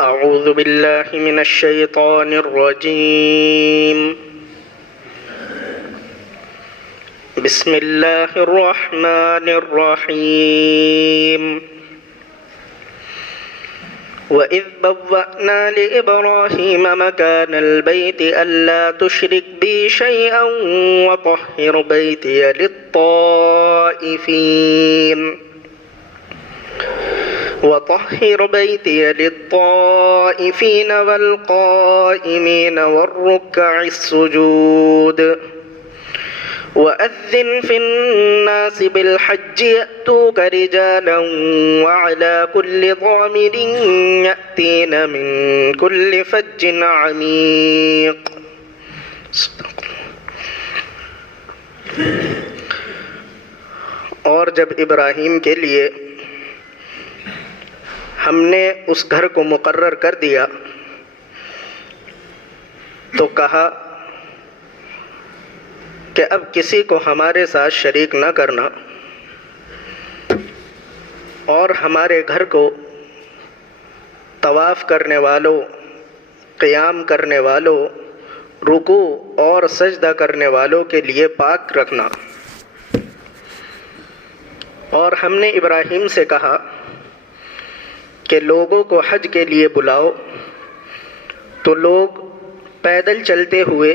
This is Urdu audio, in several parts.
أعوذ بالله من الشيطان الرجيم. بسم الله الرحمن الرحيم. وإذ بوأنا لإبراهيم مكان البيت ألا تشرك بي شيئا وطهر بيتي للطائفين والقائمين والركع السجود. وأذن في الناس بالحج يأتوك رجالا وعلى كل ضامر يأتين من كل فج عميق. اور جب ابراہیم کے لیے ہم نے اس گھر کو مقرر کر دیا تو کہا کہ اب کسی کو ہمارے ساتھ شریک نہ کرنا اور ہمارے گھر کو طواف کرنے والوں، قیام کرنے والوں، رکوع اور سجدہ کرنے والوں کے لیے پاک رکھنا۔ اور ہم نے ابراہیم سے کہا کہ لوگوں کو حج کے لیے بلاؤ، تو لوگ پیدل چلتے ہوئے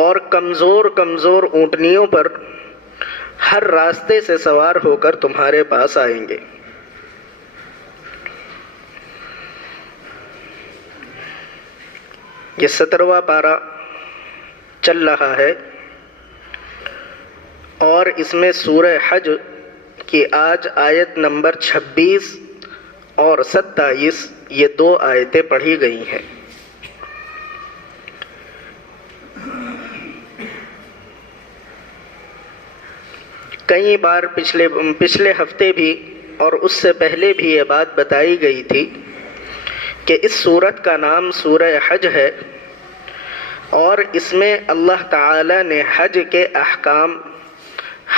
اور کمزور اونٹنیوں پر ہر راستے سے سوار ہو کر تمہارے پاس آئیں گے۔ یہ 17واں پارہ چل رہا ہے اور اس میں سورہ حج کی آج آیت نمبر 26 اور 27 یہ دو آیتیں پڑھی گئی ہیں۔ کئی بار پچھلے ہفتے بھی اور اس سے پہلے بھی یہ بات بتائی گئی تھی کہ اس سورت کا نام سورہ حج ہے اور اس میں اللہ تعالی نے حج کے احکام،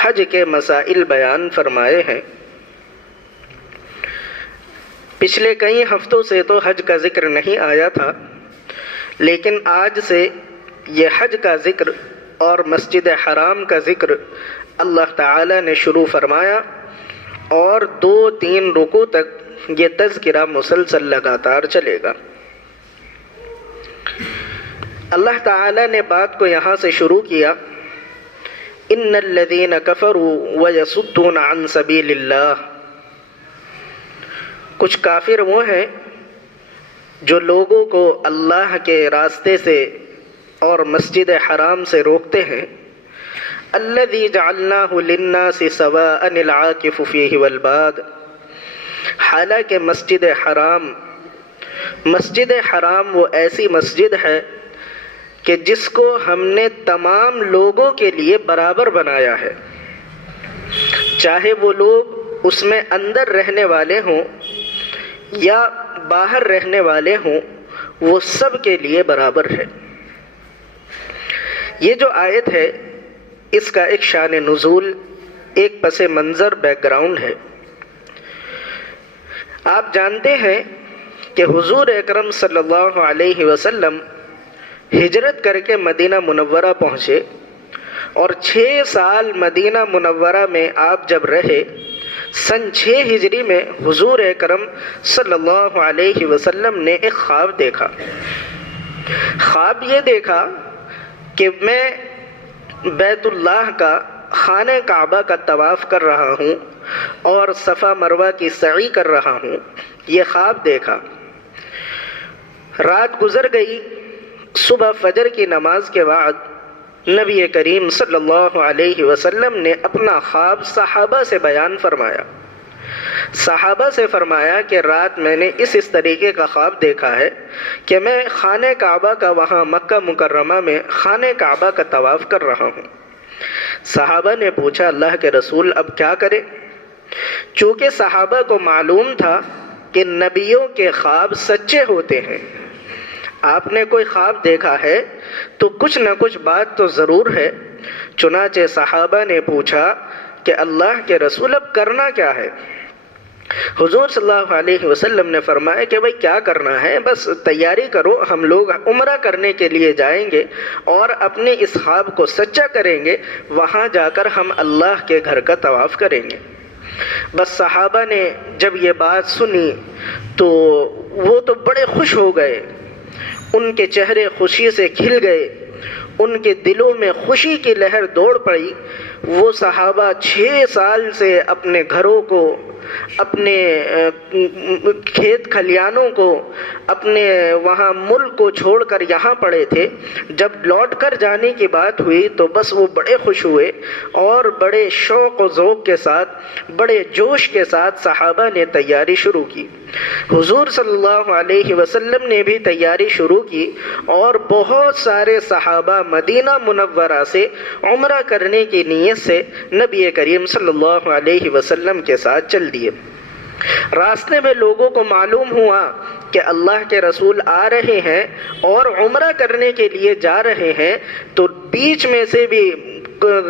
حج کے مسائل بیان فرمائے ہیں۔ پچھلے کئی ہفتوں سے تو حج کا ذکر نہیں آیا تھا، لیکن آج سے یہ حج کا ذکر اور مسجد حرام کا ذکر اللہ تعالی نے شروع فرمایا اور 2-3 رکوع تک یہ تذکرہ مسلسل لگاتار چلے گا۔ اللہ تعالی نے بات کو یہاں سے شروع کیا، ان الذین کفروا ویصدون عن سبیل اللہ۔ کچھ کافر وہ ہیں جو لوگوں کو اللہ کے راستے سے اور مسجد حرام سے روکتے ہیں۔ الذی جعلناہ للناس سواء العاکف فیہ والباد۔ حالانکہ مسجد حرام وہ ایسی مسجد ہے کہ جس کو ہم نے تمام لوگوں کے لیے برابر بنایا ہے، چاہے وہ لوگ اس میں اندر رہنے والے ہوں یا باہر رہنے والے ہوں، وہ سب کے لیے برابر ہے۔ یہ جو آیت ہے اس کا ایک شان نزول، ایک پس منظر بیک گراؤنڈ ہے۔ آپ جانتے ہیں کہ حضور اکرم صلی اللہ علیہ وسلم ہجرت کر کے مدینہ منورہ پہنچے اور 6 سال مدینہ منورہ میں آپ جب رہے، سن 6 ہجری میں حضور اکرم صلی اللہ علیہ وسلم نے ایک خواب دیکھا۔ خواب یہ دیکھا کہ میں بیت اللہ کا، خانہ کعبہ کا طواف کر رہا ہوں اور صفا مروہ کی سعی کر رہا ہوں۔ یہ خواب دیکھا۔ رات گزر گئی، صبح فجر کی نماز کے بعد نبی کریم صلی اللہ علیہ وسلم نے اپنا خواب صحابہ سے بیان فرمایا۔ صحابہ سے فرمایا کہ رات میں نے اس طریقے کا خواب دیکھا ہے کہ میں خانہ کعبہ کا، وہاں مکہ مکرمہ میں خانہ کعبہ کا طواف کر رہا ہوں۔ صحابہ نے پوچھا اللہ کے رسول اب کیا کرے؟ چونکہ صحابہ کو معلوم تھا کہ نبیوں کے خواب سچے ہوتے ہیں، آپ نے کوئی خواب دیکھا ہے تو کچھ نہ کچھ بات تو ضرور ہے۔ چنانچہ صحابہ نے پوچھا کہ اللہ کے رسول اب کرنا کیا ہے؟ حضور صلی اللہ علیہ وسلم نے فرمایا کہ بھائی کیا کرنا ہے، بس تیاری کرو، ہم لوگ عمرہ کرنے کے لیے جائیں گے اور اپنے اس خواب کو سچا کریں گے، وہاں جا کر ہم اللہ کے گھر کا طواف کریں گے۔ بس صحابہ نے جب یہ بات سنی تو وہ تو بڑے خوش ہو گئے، ان کے چہرے خوشی سے کھل گئے، ان کے دلوں میں خوشی کی لہر دوڑ پڑی۔ وہ صحابہ 6 سال سے اپنے گھروں کو، اپنے کھیت کھلیانوں کو، اپنے وہاں ملک کو چھوڑ کر یہاں پڑے تھے۔ جب لوٹ کر جانے کی بات ہوئی تو بس وہ بڑے خوش ہوئے اور بڑے شوق و ذوق کے ساتھ، بڑے جوش کے ساتھ صحابہ نے تیاری شروع کی۔ حضور صلی اللہ علیہ وسلم نے بھی تیاری شروع کی اور بہت سارے صحابہ مدینہ منورہ سے عمرہ کرنے کی نیت سے نبی کریم صلی اللہ علیہ وسلم کے ساتھ چل دیے۔ راستے میں لوگوں کو معلوم ہوا کہ اللہ کے رسول آ رہے ہیں اور عمرہ کرنے کے لیے جا رہے ہیں، تو بیچ میں سے بھی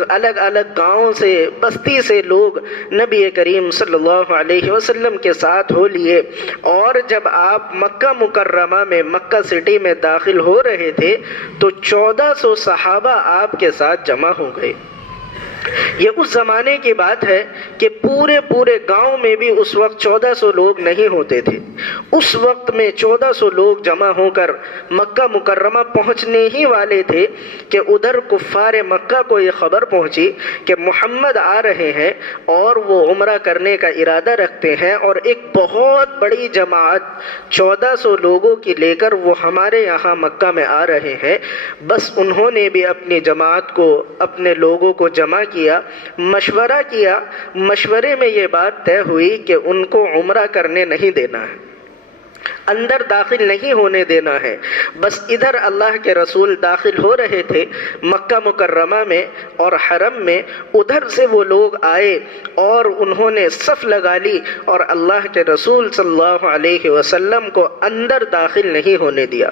الگ الگ گاؤں سے، بستی سے لوگ نبی کریم صلی اللہ علیہ وسلم کے ساتھ ہو لیے، اور جب آپ مکہ مکرمہ میں، مکہ سٹی میں داخل ہو رہے تھے تو 1400 صحابہ آپ کے ساتھ جمع ہو گئے۔ یہ اس زمانے کی بات ہے کہ پورے گاؤں میں بھی اس وقت 1400 لوگ نہیں ہوتے تھے۔ اس وقت میں 1400 لوگ جمع ہو کر مکہ مکرمہ پہنچنے ہی والے تھے کہ ادھر کفار مکہ کو یہ خبر پہنچی کہ محمد آ رہے ہیں اور وہ عمرہ کرنے کا ارادہ رکھتے ہیں، اور ایک بہت بڑی جماعت 1400 لوگوں کی لے کر وہ ہمارے یہاں مکہ میں آ رہے ہیں۔ بس انہوں نے بھی اپنی جماعت کو، اپنے لوگوں کو جمع کیا، مشورہ کیا۔ مشورے میں یہ بات طے ہوئی کہ ان کو عمرہ کرنے نہیں دینا ہے، اندر داخل نہیں ہونے دینا ہے۔ بس ادھر اللہ کے رسول داخل ہو رہے تھے مکہ مکرمہ میں اور حرم میں، ادھر سے وہ لوگ آئے اور انہوں نے صف لگا لی اور اللہ کے رسول صلی اللہ علیہ وسلم کو اندر داخل نہیں ہونے دیا۔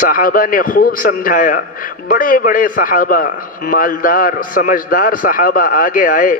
صحابہ نے خوب سمجھایا، بڑے بڑے صحابہ، مالدار سمجھدار صحابہ آگے آئے۔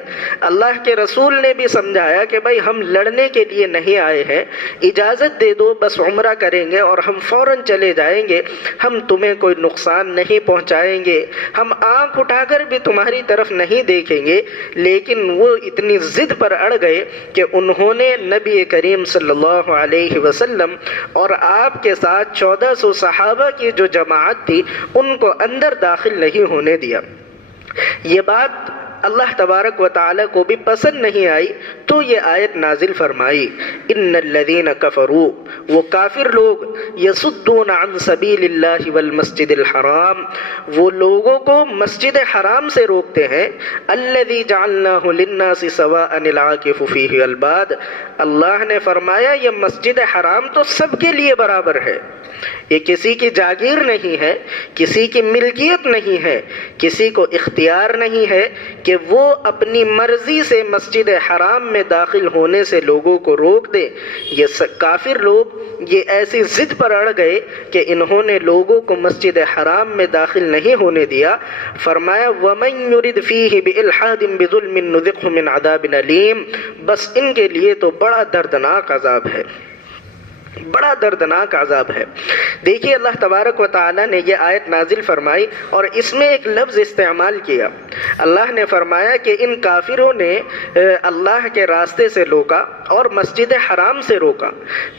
اللہ کے رسول نے بھی سمجھایا کہ بھائی ہم لڑنے کے لیے نہیں آئے ہیں، اجازت دے دو، بس عمرہ کریں گے اور ہم فوراً چلے جائیں گے، ہم تمہیں کوئی نقصان نہیں پہنچائیں گے، ہم آنکھ اٹھا کر بھی تمہاری طرف نہیں دیکھیں گے۔ لیکن وہ اتنی ضد پر اڑ گئے کہ انہوں نے نبی کریم صلی اللہ علیہ وسلم اور آپ کے ساتھ 1400 صحابہ کی جو جماعت تھی ان کو اندر داخل نہیں ہونے دیا۔ یہ بات اللہ تبارک و تعالیٰ کو بھی پسند نہیں آئی تو یہ آیت نازل فرمائی، ان الذین کفروا، وہ کافر لوگ، یصدون عن سبیل اللہ والمسجد الحرام، وہ لوگوں کو مسجد حرام سے روکتے ہیں، الذی جعلناہ للناس سواء العاکف فیہ والباد، اللہ نے فرمایا یہ مسجد حرام تو سب کے لیے برابر ہے، یہ کسی کی جاگیر نہیں ہے، کسی کی ملکیت نہیں ہے، کسی کو اختیار نہیں ہے کہ وہ اپنی مرضی سے مسجد حرام میں داخل ہونے سے لوگوں کو روک دے۔ یہ کافر لوگ یہ ایسی ضد پر اڑ گئے کہ انہوں نے لوگوں کو مسجد حرام میں داخل نہیں ہونے دیا۔ فرمایا وَمَن يُرِدْ فِيهِ بِإِلْحَادٍ بِظُلْمٍ نُذِقْهُ مِنْ عَذَابٍ أَلِيمٍ، بس ان کے لیے تو بڑا دردناک عذاب ہے، بڑا دردناک عذاب ہے۔ دیکھیے اللہ تبارک و تعالیٰ نے یہ آیت نازل فرمائی اور اس میں ایک لفظ استعمال کیا۔ اللہ نے فرمایا کہ ان کافروں نے اللہ کے راستے سے روکا اور مسجد حرام سے روکا۔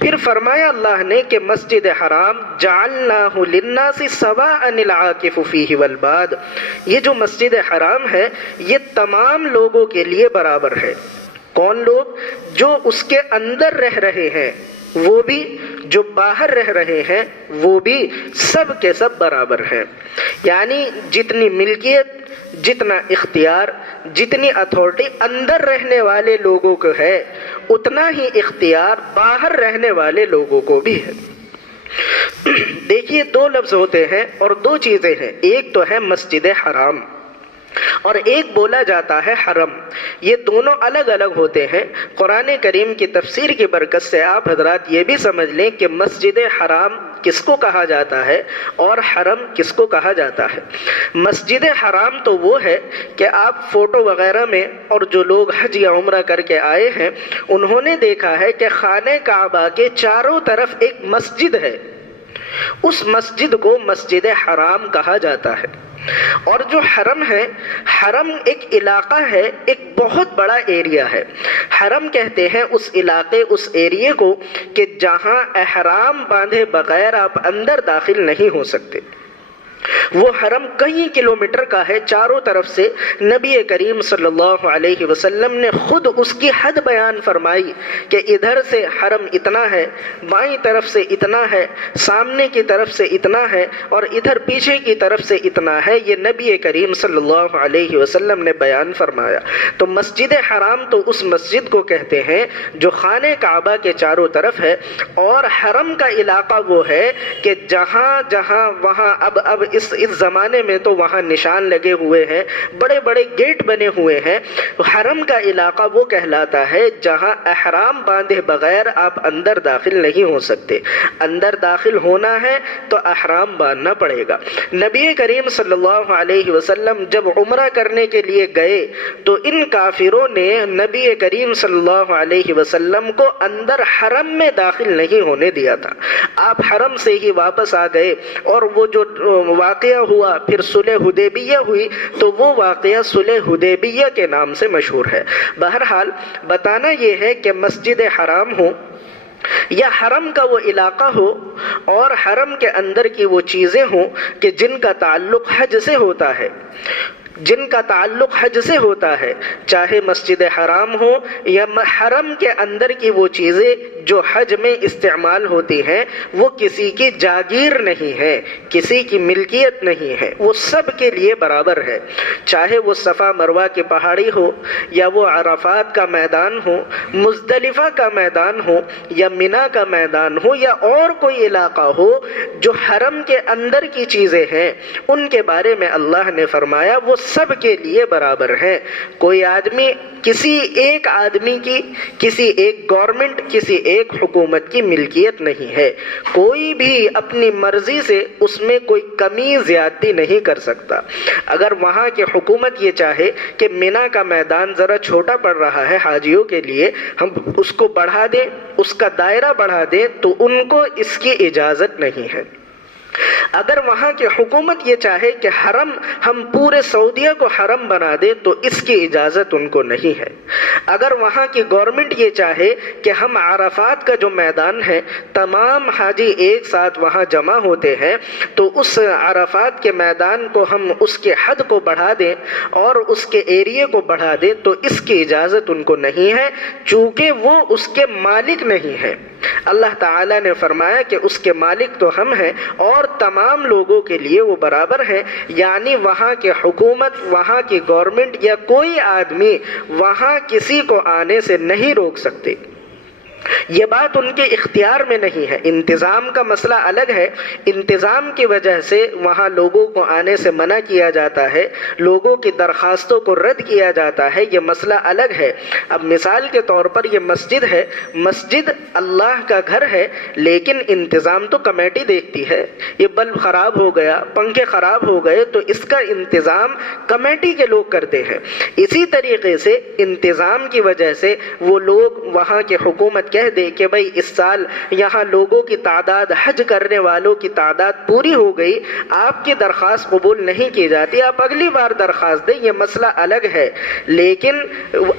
پھر فرمایا اللہ نے کہ مسجد حرام جعلناہ للناس سواء العاکف فیہ والباد، یہ جو مسجد حرام ہے یہ تمام لوگوں کے لیے برابر ہے۔ کون لوگ؟ جو اس کے اندر رہ رہے ہیں وہ بھی، جو باہر رہ رہے ہیں وہ بھی، سب کے سب برابر ہیں۔ یعنی جتنی ملکیت، جتنا اختیار، جتنی اتھارٹی اندر رہنے والے لوگوں کو ہے اتنا ہی اختیار باہر رہنے والے لوگوں کو بھی ہے۔ دیکھیے دو لفظ ہوتے ہیں اور دو چیزیں ہیں، ایک تو ہے مسجد حرام اور ایک بولا جاتا ہے حرم۔ یہ دونوں الگ الگ ہوتے ہیں۔ قرآن کریم کی تفسیر کی برکت سے آپ حضرات یہ بھی سمجھ لیں کہ مسجد حرام کس کو کہا جاتا ہے اور حرم کس کو کہا جاتا ہے۔ مسجد حرام تو وہ ہے کہ آپ فوٹو وغیرہ میں، اور جو لوگ حج یا عمرہ کر کے آئے ہیں انہوں نے دیکھا ہے کہ خانہ کعبہ کے چاروں طرف ایک مسجد ہے، اس مسجد کو مسجد حرام کہا جاتا ہے۔ اور جو حرم ہے، حرم ایک علاقہ ہے، ایک بہت بڑا ایریا ہے۔ حرم کہتے ہیں اس علاقے، اس ایریے کو کہ جہاں احرام باندھے بغیر آپ اندر داخل نہیں ہو سکتے۔ وہ حرم کئی کلومیٹر کا ہے، چاروں طرف سے نبی کریم صلی اللہ علیہ وسلم نے خود اس کی حد بیان فرمائی کہ ادھر سے حرم اتنا ہے، بائیں طرف سے اتنا ہے، سامنے کی طرف سے اتنا ہے، اور ادھر پیچھے کی طرف سے اتنا ہے۔ یہ نبی کریم صلی اللہ علیہ وسلم نے بیان فرمایا۔ تو مسجد حرام تو اس مسجد کو کہتے ہیں جو خانہ کعبہ کے چاروں طرف ہے، اور حرم کا علاقہ وہ ہے کہ جہاں جہاں وہاں اب اس زمانے میں تو وہاں نشان لگے ہوئے ہیں، بڑے بڑے گیٹ بنے ہوئے ہیں۔ حرم کا علاقہ وہ کہلاتا ہے جہاں احرام باندھے بغیر آپ اندر داخل نہیں ہو سکتے۔ اندر داخل ہونا ہے تو احرام باندھنا پڑے گا۔ نبی کریم صلی اللہ علیہ وسلم جب عمرہ کرنے کے لیے گئے تو ان کافروں نے نبی کریم صلی اللہ علیہ وسلم کو اندر حرم میں داخل نہیں ہونے دیا تھا۔ آپ حرم سے ہی واپس آ گئے، اور وہ جو واقعہ ہوا پھر صلح حدیبیہ ہوئی تو وہ واقعہ صلح حدیبیہ کے نام سے مشہور ہے۔ بہرحال بتانا یہ ہے کہ مسجد حرام ہو یا حرم کا وہ علاقہ ہو، اور حرم کے اندر کی وہ چیزیں ہوں کہ جن کا تعلق حج سے ہوتا ہے، جن کا تعلق حج سے ہوتا ہے، چاہے مسجد حرام ہو یا حرم کے اندر کی وہ چیزیں جو حج میں استعمال ہوتی ہیں، وہ کسی کی جاگیر نہیں ہے، کسی کی ملکیت نہیں ہے، وہ سب کے لیے برابر ہے۔ چاہے وہ صفا مروہ کی پہاڑی ہو، یا وہ عرفات کا میدان ہو، مزدلفہ کا میدان ہو، یا مینا کا میدان ہو، یا اور کوئی علاقہ ہو، جو حرم کے اندر کی چیزیں ہیں ان کے بارے میں اللہ نے فرمایا وہ سب کے لیے برابر ہیں۔ کوئی آدمی، کسی ایک آدمی کی، کسی ایک گورنمنٹ، کسی ایک حکومت کی ملکیت نہیں ہے۔ کوئی بھی اپنی مرضی سے اس میں کوئی کمی زیادتی نہیں کر سکتا۔ اگر وہاں کی حکومت یہ چاہے کہ مینا کا میدان ذرا چھوٹا پڑ رہا ہے حاجیوں کے لیے، ہم اس کو بڑھا دیں، اس کا دائرہ بڑھا دیں، تو ان کو اس کی اجازت نہیں ہے۔ اگر وہاں کی حکومت یہ چاہے کہ حرم، ہم پورے سعودیہ کو حرم بنا دے، تو اس کی اجازت ان کو نہیں ہے۔ اگر وہاں کی گورنمنٹ یہ چاہے کہ ہم عرفات کا جو میدان ہے، تمام حاجی ایک ساتھ وہاں جمع ہوتے ہیں، تو اس عرفات کے میدان کو ہم اس کے حد کو بڑھا دیں اور اس کے ایریے کو بڑھا دیں، تو اس کی اجازت ان کو نہیں ہے، چونکہ وہ اس کے مالک نہیں ہے۔ اللہ تعالیٰ نے فرمایا کہ اس کے مالک تو ہم ہیں، اور تمام لوگوں کے لیے وہ برابر ہیں، یعنی وہاں کی حکومت، وہاں کی گورنمنٹ یا کوئی آدمی وہاں کسی کو آنے سے نہیں روک سکتے۔ یہ بات ان کے اختیار میں نہیں ہے۔ انتظام کا مسئلہ الگ ہے، انتظام کی وجہ سے وہاں لوگوں کو آنے سے منع کیا جاتا ہے، لوگوں کی درخواستوں کو رد کیا جاتا ہے، یہ مسئلہ الگ ہے۔ اب مثال کے طور پر یہ مسجد ہے، مسجد اللہ کا گھر ہے، لیکن انتظام تو کمیٹی دیکھتی ہے۔ یہ بلب خراب ہو گیا، پنکھے خراب ہو گئے، تو اس کا انتظام کمیٹی کے لوگ کرتے ہیں۔ اسی طریقے سے انتظام کی وجہ سے وہ لوگ، وہاں کی حکومت کہہ دے کہ بھئی اس سال یہاں لوگوں کی تعداد، حج کرنے والوں کی تعداد پوری ہو گئی، آپ کی درخواست قبول نہیں کی جاتی، آپ اگلی بار درخواست دیں، یہ مسئلہ الگ ہے۔ لیکن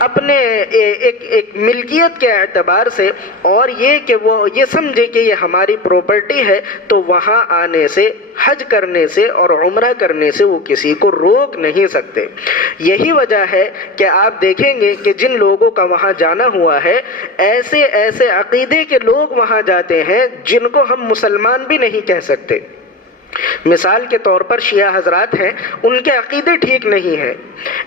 اپنے ایک ملکیت کے اعتبار سے، اور یہ کہ وہ یہ سمجھے کہ یہ ہماری پراپرٹی ہے، تو وہاں آنے سے، حج کرنے سے اور عمرہ کرنے سے وہ کسی کو روک نہیں سکتے۔ یہی وجہ ہے کہ آپ دیکھیں گے کہ جن لوگوں کا وہاں جانا ہوا ہے، ایسے عقیدے کے لوگ وہاں جاتے ہیں جن کو ہم مسلمان بھی نہیں کہہ سکتے۔ مثال کے طور پر شیعہ حضرات ہیں، ان کے عقیدے ٹھیک نہیں ہیں.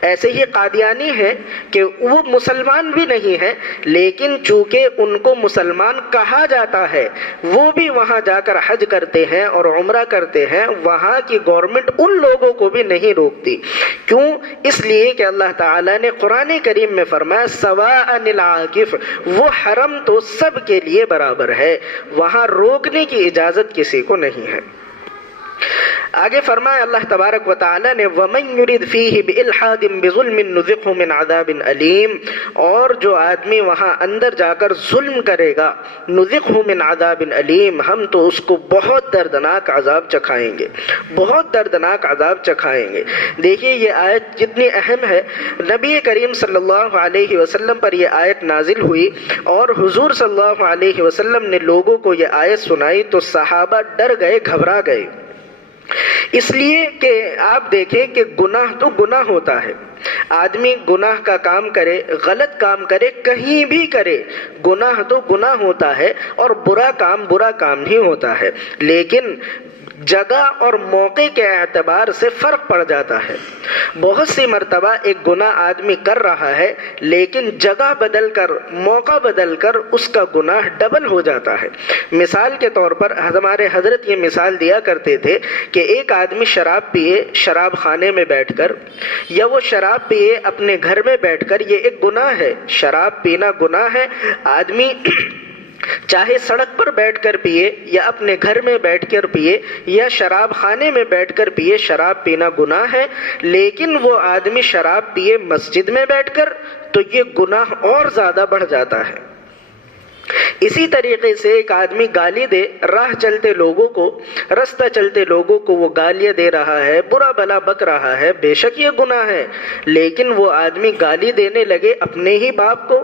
ایسے ہی قادیانی ہیں کہ وہ مسلمان بھی نہیں ہیں، لیکن چونکہ ان کو مسلمان کہا جاتا ہے وہ بھی وہاں جا کر حج کرتے ہیں اور عمرہ کرتے ہیں. وہاں کی گورنمنٹ ان لوگوں کو بھی نہیں روکتی. کیوں؟ اس لیے کہ اللہ تعالیٰ نے قرآن کریم میں فرمایا سواء العاکف، وہ حرم تو سب کے لیے برابر ہے، وہاں روکنے کی اجازت کسی کو نہیں ہے. آگے فرمایا اللہ تبارک و تعالی نے وَمَن يُرِدْ فِيهِ بِإِلْحَادٍ بِظُلْمٍ نُذِقْهُ مِنْ عَذَابٍ أَلِيمٍ، اور جو آدمی وہاں اندر جا کر ظلم کرے گا نُذِقْهُ مِنْ عَذَابٍ أَلِيمٍ، ہم تو اس کو بہت دردناک عذاب چکھائیں گے، بہت دردناک عذاب چکھائیں گے. دیکھیے یہ آیت کتنی اہم ہے. نبی کریم صلی اللہ علیہ وسلم پر یہ آیت نازل ہوئی اور حضور صلی اللہ علیہ وسلم نے لوگوں کو یہ آیت سنائی تو صحابہ ڈر گئے، گھبرا گئے. اس لیے کہ آپ دیکھیں کہ گناہ تو گناہ ہوتا ہے. آدمی گناہ کا کام کرے، غلط کام کرے، کہیں بھی کرے، گناہ تو گناہ ہوتا ہے اور برا کام ہی ہوتا ہے. لیکن جگہ اور موقع کے اعتبار سے فرق پڑ جاتا ہے. بہت سی مرتبہ ایک گناہ آدمی کر رہا ہے لیکن جگہ بدل کر، موقع بدل کر اس کا گناہ ڈبل ہو جاتا ہے. مثال کے طور پر ہمارے حضرت یہ مثال دیا کرتے تھے کہ ایک آدمی شراب پیے شراب خانے میں بیٹھ کر، یا وہ شراب پیے اپنے گھر میں بیٹھ کر، یہ ایک گناہ ہے. شراب پینا گناہ ہے. آدمی چاہے سڑک پر بیٹھ کر پیے یا اپنے گھر میں بیٹھ کر پیے یا شراب خانے میں بیٹھ کر پیے، شراب پینا گناہ ہے. لیکن وہ آدمی شراب پیے مسجد میں بیٹھ کر تو یہ گناہ اور زیادہ بڑھ جاتا ہے. اسی طریقے سے ایک آدمی گالی دے، راہ چلتے لوگوں کو، رستہ چلتے لوگوں کو وہ گالیاں دے رہا ہے، برا بھلا بک رہا ہے، بے شک یہ گناہ ہے. لیکن وہ آدمی گالی دینے لگے اپنے ہی باپ کو،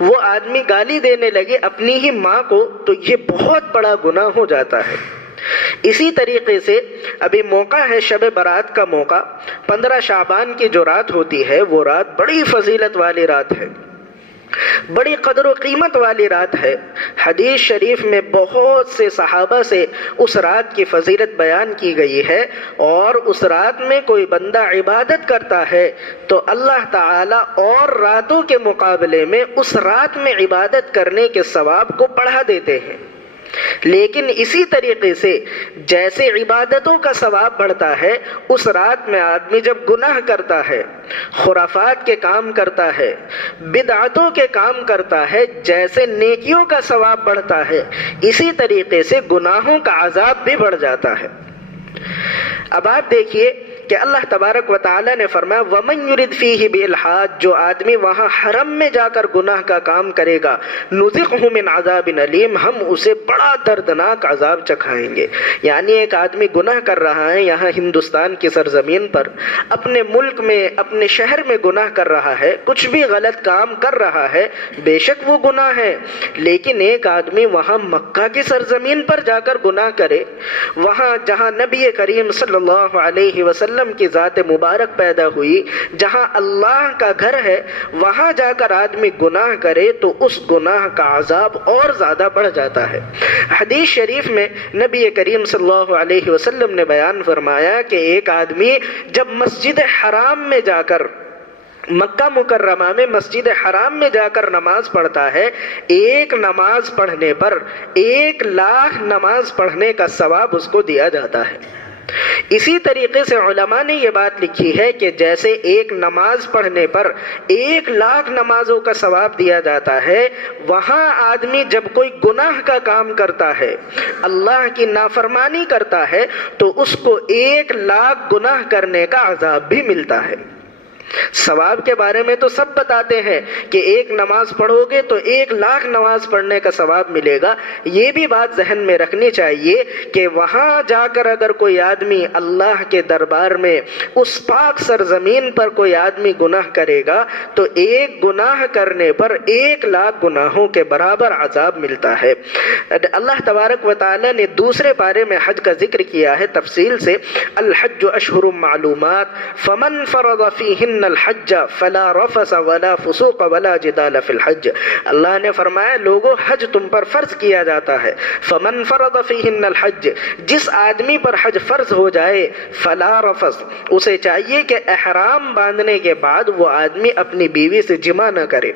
وہ آدمی گالی دینے لگے اپنی ہی ماں کو، تو یہ بہت بڑا گناہ ہو جاتا ہے. اسی طریقے سے ابھی موقع ہے شب برات کا موقع. 15 شعبان کی جو رات ہوتی ہے وہ رات بڑی فضیلت والی رات ہے، بڑی قدر و قیمت والی رات ہے. حدیث شریف میں بہت سے صحابہ سے اس رات کی فضیلت بیان کی گئی ہے. اور اس رات میں کوئی بندہ عبادت کرتا ہے تو اللہ تعالی اور راتوں کے مقابلے میں اس رات میں عبادت کرنے کے ثواب کو بڑھا دیتے ہیں. لیکن اسی طریقے سے جیسے عبادتوں کا ثواب بڑھتا ہے، اس رات میں آدمی جب گناہ کرتا ہے، خرافات کے کام کرتا ہے، بدعتوں کے کام کرتا ہے، جیسے نیکیوں کا ثواب بڑھتا ہے اسی طریقے سے گناہوں کا عذاب بھی بڑھ جاتا ہے. اب آپ دیکھیے کہ اللہ تبارک و تعالی نے فرمایا وَمَن يُرِدْ فِيهِ بِإِلْحَادٍ، جو آدمی وہاں حرم میں جا کر گناہ کا کام کرے گا نُذِقْهُ مِنْ عَذَابٍ أَلِيمٍ، ہم اسے بڑا دردناک عذاب چکھائیں گے. یعنی ایک آدمی گناہ کر رہا ہے یہاں ہندوستان کی سرزمین پر، اپنے ملک میں، اپنے شہر میں گناہ کر رہا ہے، کچھ بھی غلط کام کر رہا ہے، بے شک وہ گناہ ہے. لیکن ایک آدمی وہاں مکہ کی سرزمین پر جا کر گناہ کرے، وہاں جہاں نبی کریم صلی اللہ علیہ وسلم کی ذات مبارک پیدا ہوئی، جہاں اللہ کا گھر ہے، وہاں جا کر آدمی گناہ کرے تو اس گناہ کا عذاب اور زیادہ بڑھ جاتا ہے. حدیث شریف میں نبی کریم صلی اللہ علیہ وسلم نے بیان فرمایا کہ ایک آدمی جب مسجد حرام میں جا کر، مکہ مکرمہ میں مسجد حرام میں جا کر نماز پڑھتا ہے، ایک نماز پڑھنے پر 1,00,000 نماز پڑھنے کا ثواب اس کو دیا جاتا ہے. اسی طریقے سے علماء نے یہ بات لکھی ہے کہ جیسے ایک نماز پڑھنے پر 1,00,000 نمازوں کا ثواب دیا جاتا ہے، وہاں آدمی جب کوئی گناہ کا کام کرتا ہے، اللہ کی نافرمانی کرتا ہے، تو اس کو 1,00,000 گناہ کرنے کا عذاب بھی ملتا ہے. ثواب کے بارے میں تو سب بتاتے ہیں کہ ایک نماز پڑھو گے تو 1,00,000 نماز پڑھنے کا ثواب ملے گا. یہ بھی بات ذہن میں رکھنی چاہیے کہ وہاں جا کر اگر کوئی آدمی اللہ کے دربار میں اس پاک سرزمین پر کوئی آدمی گناہ کرے گا تو ایک گناہ کرنے پر 1,00,000 گناہوں کے برابر عذاب ملتا ہے. اللہ تبارک و تعالی نے دوسرے پارے میں حج کا ذکر کیا ہے تفصیل سے. الحج اشہر معلومات فمن فرض فیہن فیہن الحج فلا رفث ولا فسوق ولا جدال فی الحج. اللہ نے فرمایا لوگوں حج تم پر فرض کیا جاتا ہے. فمن فرض فیہن الحج، جس آدمی پر حج فرض ہو جائے، فلا رفث، اسے چاہیے کہ احرام باندھنے کے بعد وہ آدمی اپنی بیوی سے جمع نہ کرے،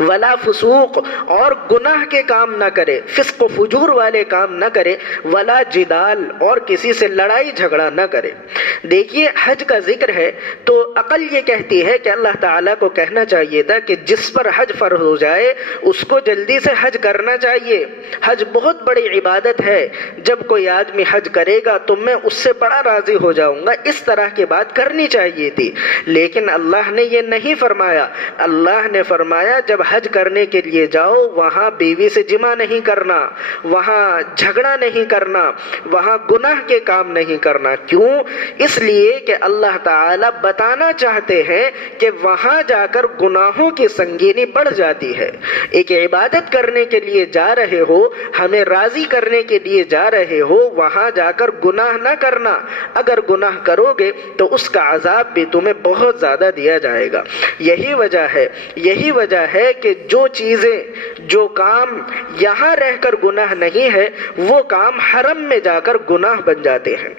ولا فسوق، اور گناہ کے کام نہ کرے، فسق و فجور والے کام نہ کرے، ولا جدال، اور کسی سے لڑائی جھگڑا نہ کرے. دیکھیے حج کا ذکر ہے تو عقل یہ کہتی ہے کہ اللہ تعالیٰ کو کہنا چاہیے تھا کہ جس پر حج فرض ہو جائے اس کو جلدی سے حج کرنا چاہیے. حج بہت بڑی عبادت ہے، جب کوئی آدمی حج کرے گا تو میں اس سے بڑا راضی ہو جاؤں گا، اس طرح کی بات کرنی چاہیے تھی. لیکن اللہ نے یہ نہیں فرمایا. اللہ نے فرمایا جب حج کرنے کے لیے جاؤ وہاں بیوی سے جمع نہیں کرنا، وہاں جھگڑا نہیں کرنا، وہاں گناہ کے کام نہیں کرنا. کیوں؟ اس لیے کہ اللہ تعالی بتانا چاہتے ہیں کہ وہاں جا کر گناہوں کی سنگینی بڑھ جاتی ہے. ایک عبادت کرنے کے لیے جا رہے ہو، ہمیں راضی کرنے کے لیے جا رہے ہو، وہاں جا کر گناہ نہ کرنا. اگر گناہ کرو گے تو اس کا عذاب بھی تمہیں بہت زیادہ دیا جائے گا. یہی وجہ ہے کہ جو چیزیں، جو کام یہاں رہ کر گناہ نہیں ہے وہ کام حرم میں جا کر گناہ بن جاتے ہیں.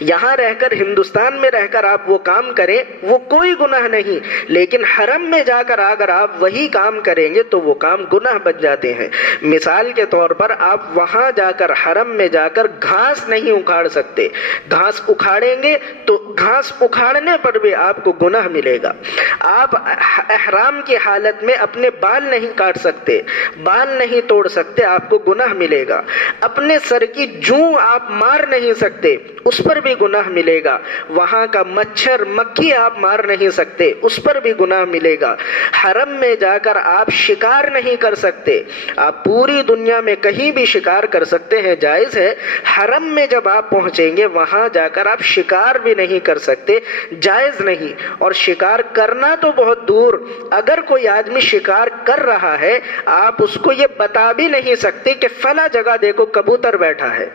یہاں رہ کر، ہندوستان میں رہ کر آپ وہ کام کریں وہ کوئی گناہ نہیں، لیکن حرم میں جا کر اگر آپ وہی کام کریں گے تو وہ کام گناہ بن جاتے ہیں. مثال کے طور پر آپ وہاں جا کر، حرم میں جا کر گھاس نہیں اکھاڑ سکتے. گھاس اکھاڑیں گے تو گھاس اکھاڑنے پر بھی آپ کو گناہ ملے گا. آپ احرام کی حالت میں اپنے بال نہیں کاٹ سکتے، بال نہیں توڑ سکتے، آپ کو گناہ ملے گا. اپنے سر کی جوں آپ مار نہیں سکتے، اس پر بھی گناہ ملے گا. وہاں کا مچھر مکھی آپ مار نہیں سکتے، اس پر بھی گناہ ملے گا. حرم میں جا کر آپ شکار نہیں کر سکتے. آپ پوری دنیا میں کہیں بھی شکار کر سکتے ہیں، جائز ہے. حرم میں جب آپ پہنچیں گے وہاں جا کر آپ شکار بھی نہیں کر سکتے، جائز نہیں. اور شکار کرنا تو بہت دور، اگر کوئی آدمی شکار کر رہا ہے آپ اس کو یہ بتا بھی نہیں سکتے کہ فلاں جگہ دیکھو کبوتر بیٹھا ہے،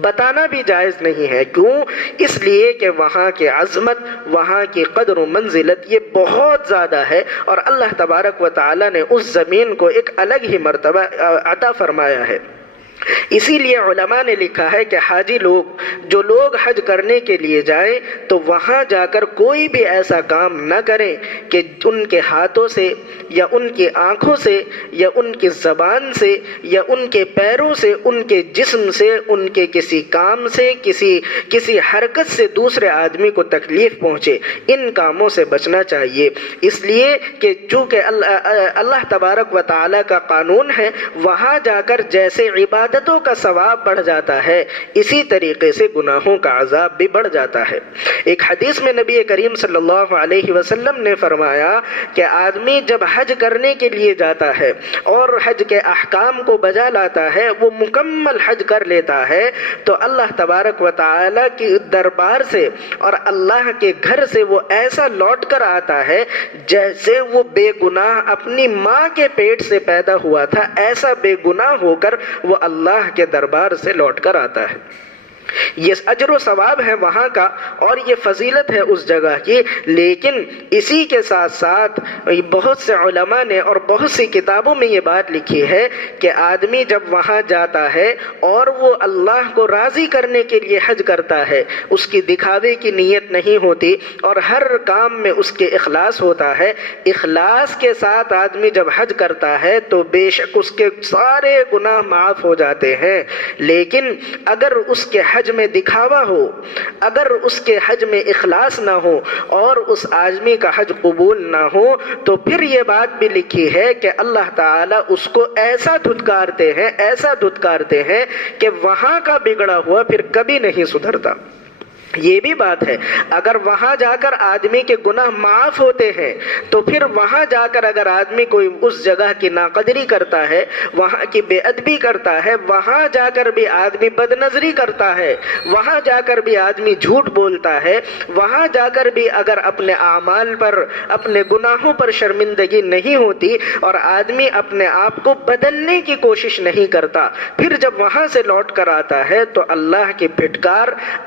بتانا بھی جائز نہیں ہے. کیوں؟ اس لیے کہ وہاں کی عظمت، وہاں کی قدر و منزلت یہ بہت زیادہ ہے، اور اللہ تبارک و تعالی نے اس زمین کو ایک الگ ہی مرتبہ عطا فرمایا ہے. اسی لیے علماء نے لکھا ہے کہ حاجی لوگ، جو لوگ حج کرنے کے لیے جائیں تو وہاں جا کر کوئی بھی ایسا کام نہ کریں کہ ان کے ہاتھوں سے یا ان کی آنکھوں سے یا ان کی زبان سے یا ان کے پیروں سے، ان کے جسم سے، ان کے کسی کام سے، کسی حرکت سے دوسرے آدمی کو تکلیف پہنچے. ان کاموں سے بچنا چاہیے. اس لیے کہ چونکہ اللہ تبارک و تعالی کا قانون ہے، وہاں جا کر جیسے عبادتوں کا ثواب بڑھ جاتا ہے اسی طریقے سے گناہوں کا عذاب بھی بڑھ جاتا ہے. ایک حدیث میں نبی کریم صلی اللہ علیہ وسلم نے فرمایا کہ آدمی جب حج کرنے کے لیے جاتا ہے اور حج کے احکام کو بجا لاتا ہے، وہ مکمل حج کر لیتا ہے، تو اللہ تبارک و تعالی کی دربار سے اور اللہ کے گھر سے وہ ایسا لوٹ کر آتا ہے جیسے وہ بے گناہ اپنی ماں کے پیٹ سے پیدا ہوا تھا. ایسا بے گناہ ہو کر وہ اللہ کے دربار سے لوٹ کر آتا ہے. یہ اجر و ثواب ہے وہاں کا اور یہ فضیلت ہے اس جگہ کی. لیکن اسی کے ساتھ ساتھ بہت سے علماء نے اور بہت سی کتابوں میں یہ بات لکھی ہے کہ آدمی جب وہاں جاتا ہے اور وہ اللہ کو راضی کرنے کے لیے حج کرتا ہے، اس کی دکھاوے کی نیت نہیں ہوتی اور ہر کام میں اس کے اخلاص ہوتا ہے. اخلاص کے ساتھ آدمی جب حج کرتا ہے تو بے شک اس کے سارے گناہ معاف ہو جاتے ہیں. لیکن اگر اس کے حج میں دکھاوا ہو، اگر اس کے حج میں اخلاص نہ ہو اور اس آدمی کا حج قبول نہ ہو، تو پھر یہ بات بھی لکھی ہے کہ اللہ تعالیٰ اس کو ایسا دھتکارتے ہیں کہ وہاں کا بگڑا ہوا پھر کبھی نہیں سدھرتا. یہ بھی بات ہے، اگر وہاں جا کر آدمی کے گناہ معاف ہوتے ہیں تو پھر وہاں جا کر اگر آدمی کوئی اس جگہ کی ناقدری کرتا ہے، وہاں کی بے ادبی کرتا ہے، وہاں جا کر بھی آدمی بد نظری کرتا ہے، وہاں جا کر بھی آدمی جھوٹ بولتا ہے، وہاں جا کر بھی اگر اپنے اعمال پر، اپنے گناہوں پر شرمندگی نہیں ہوتی اور آدمی اپنے آپ کو بدلنے کی کوشش نہیں کرتا، پھر جب وہاں سے لوٹ کر آتا ہے تو اللہ کی پھٹکار،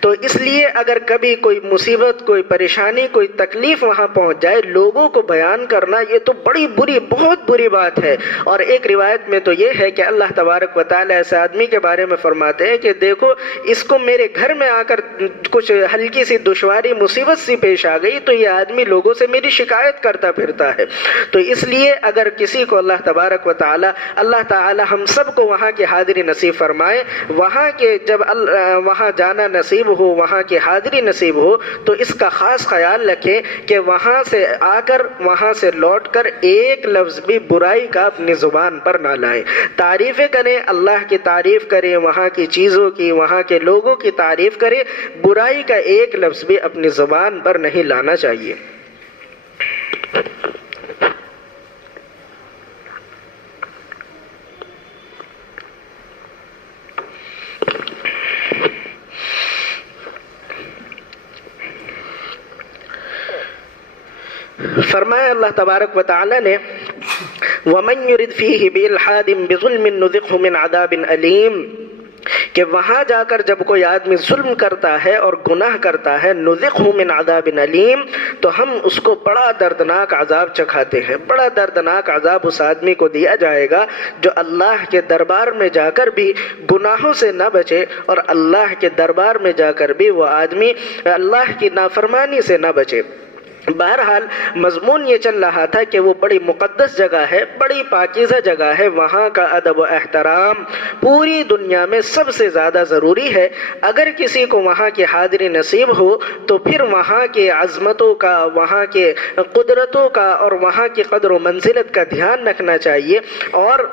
تو اس لیے اگر کبھی کوئی مصیبت، کوئی پریشانی، کوئی تکلیف وہاں پہنچ جائے، لوگوں کو بیان کرنا یہ تو بڑی بری، بہت بری بات ہے۔ اور ایک روایت میں تو یہ ہے کہ اللہ تبارک و تعالیٰ ایسے آدمی کے بارے میں فرماتے ہیں کہ دیکھو اس کو میرے گھر میں آ کر کچھ ہلکی سی دشواری، مصیبت سی پیش آ گئی تو یہ آدمی لوگوں سے میری شکایت کرتا پھرتا ہے۔ تو اس لیے اگر کسی کو اللہ تبارک و تعالیٰ، اللہ تعالیٰ ہم سب کو وہاں کی حاضری نصیب فرمائے، وہاں کے جب وہاں جانا نصیب ہو، وہاں کی حاضری نصیب ہو، تو اس کا خاص خیال رکھیں کہ وہاں سے آ کر، وہاں سے لوٹ کر ایک لفظ بھی برائی کا اپنی زبان پر نہ لائیں۔ تعریفیں کریں، اللہ کی تعریف کریں، وہاں کی چیزوں کی، وہاں کے لوگوں کی تعریف کریں، برائی کا ایک لفظ بھی اپنی زبان پر نہیں لانا چاہیے۔ فرمایا اللہ تبارک و تعالی نے وَمَن يُرِدْ فِيهِ بِإِلْحَادٍ بِظُلْمٍ نُذِقْهُ مِنْ عَذَابٍ أَلِيمٍ کہ وہاں جا کر جب کوئی آدمی ظلم کرتا ہے اور گناہ کرتا ہے، نُذِقْهُ مِنْ عَذَابٍ أَلِيمٍ، تو ہم اس کو بڑا دردناک عذاب چکھاتے ہیں۔ بڑا دردناک عذاب اس آدمی کو دیا جائے گا جو اللہ کے دربار میں جا کر بھی گناہوں سے نہ بچے، اور اللہ کے دربار میں جا کر بھی وہ آدمی اللہ کی نافرمانی سے نہ بچے۔ بہرحال مضمون یہ چل رہا تھا کہ وہ بڑی مقدس جگہ ہے، بڑی پاکیزہ جگہ ہے، وہاں کا ادب و احترام پوری دنیا میں سب سے زیادہ ضروری ہے۔ اگر کسی کو وہاں کی حاضری نصیب ہو تو پھر وہاں کے عظمتوں کا، وہاں کے قدرتوں کا اور وہاں کی قدر و منزلت کا دھیان رکھنا چاہیے، اور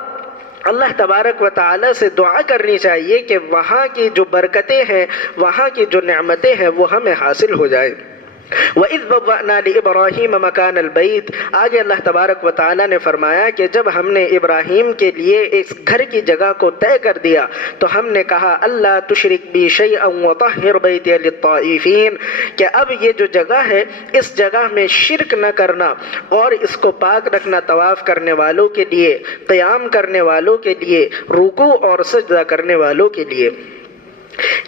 اللہ تبارک و تعالی سے دعا کرنی چاہیے کہ وہاں کی جو برکتیں ہیں، وہاں کی جو نعمتیں ہیں وہ ہمیں حاصل ہو جائیں۔ وَإِذْ بَوَّأْنَا لِإِبْرَاهِيمَ مَكَانَ الْبَيْتِ، آگے اللہ تبارک و تعالیٰ نے فرمایا کہ جب ہم نے ابراہیم کے لیے ایک گھر کی جگہ کو طے کر دیا تو ہم نے کہا اللہ تشرک بی شیئا وطہر بیتی للطائفین، کہ اب یہ جو جگہ ہے اس جگہ میں شرک نہ کرنا اور اس کو پاک رکھنا طواف کرنے والوں کے لیے، قیام کرنے والوں کے لیے، رکوع اور سجدہ کرنے والوں کے لیے۔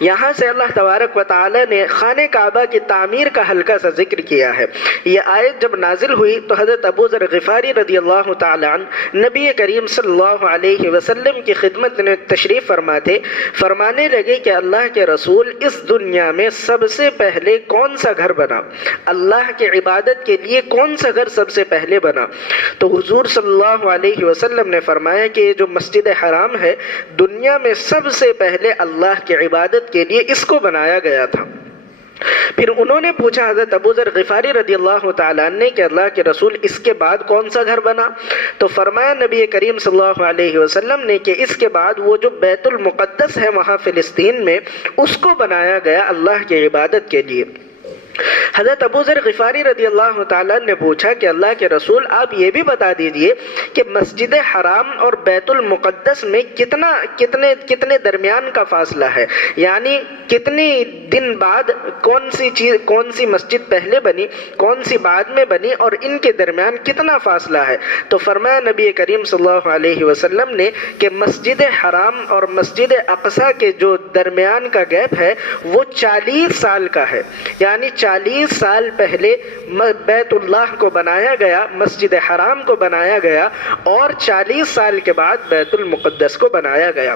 یہاں سے اللہ تبارک و تعالی نے خانہ کعبہ کی تعمیر کا ہلکا سا ذکر کیا ہے۔ یہ آیت جب نازل ہوئی تو حضرت ابو ذر غفاری رضی اللہ تعالی عنہ نبی کریم صلی اللہ علیہ وسلم کی خدمت میں تشریف فرما تھے، فرمانے لگے کہ اللہ کے رسول اس دنیا میں سب سے پہلے کون سا گھر بنا، اللہ کی عبادت کے لیے کون سا گھر سب سے پہلے بنا؟ تو حضور صلی اللہ علیہ وسلم نے فرمایا کہ یہ جو مسجد حرام ہے دنیا میں سب سے پہلے اللہ کی عبادت کے لیے اس کو بنایا گیا تھا۔ پھر انہوں نے پوچھا حضرت ابو ذر غفاری رضی اللہ تعالیٰ عنہ نے کہ اللہ کے رسول اس کے بعد کون سا گھر بنا؟ تو فرمایا نبی کریم صلی اللہ علیہ وسلم نے کہ اس کے بعد وہ جو بیت المقدس ہے وہاں فلسطین میں، اس کو بنایا گیا اللہ کی عبادت کے لیے۔ حضرت ابو ذر غفاری رضی اللہ تعالیٰ نے پوچھا کہ اللہ کے رسول آپ یہ بھی بتا دیجئے کہ مسجد حرام اور بیت المقدس میں کتنے درمیان کا فاصلہ ہے، یعنی کتنی دن بعد کون سی مسجد پہلے بنی، کون سی بعد میں بنی، اور ان کے درمیان کتنا فاصلہ ہے؟ تو فرمایا نبی کریم صلی اللہ علیہ وسلم نے کہ مسجد حرام اور مسجد اقصی کے جو درمیان کا گیپ ہے وہ 40 سال کا ہے، یعنی 40 سال پہلے بیت اللہ کو بنایا گیا، مسجد حرام کو بنایا گیا، اور 40 سال کے بعد بیت المقدس کو بنایا گیا۔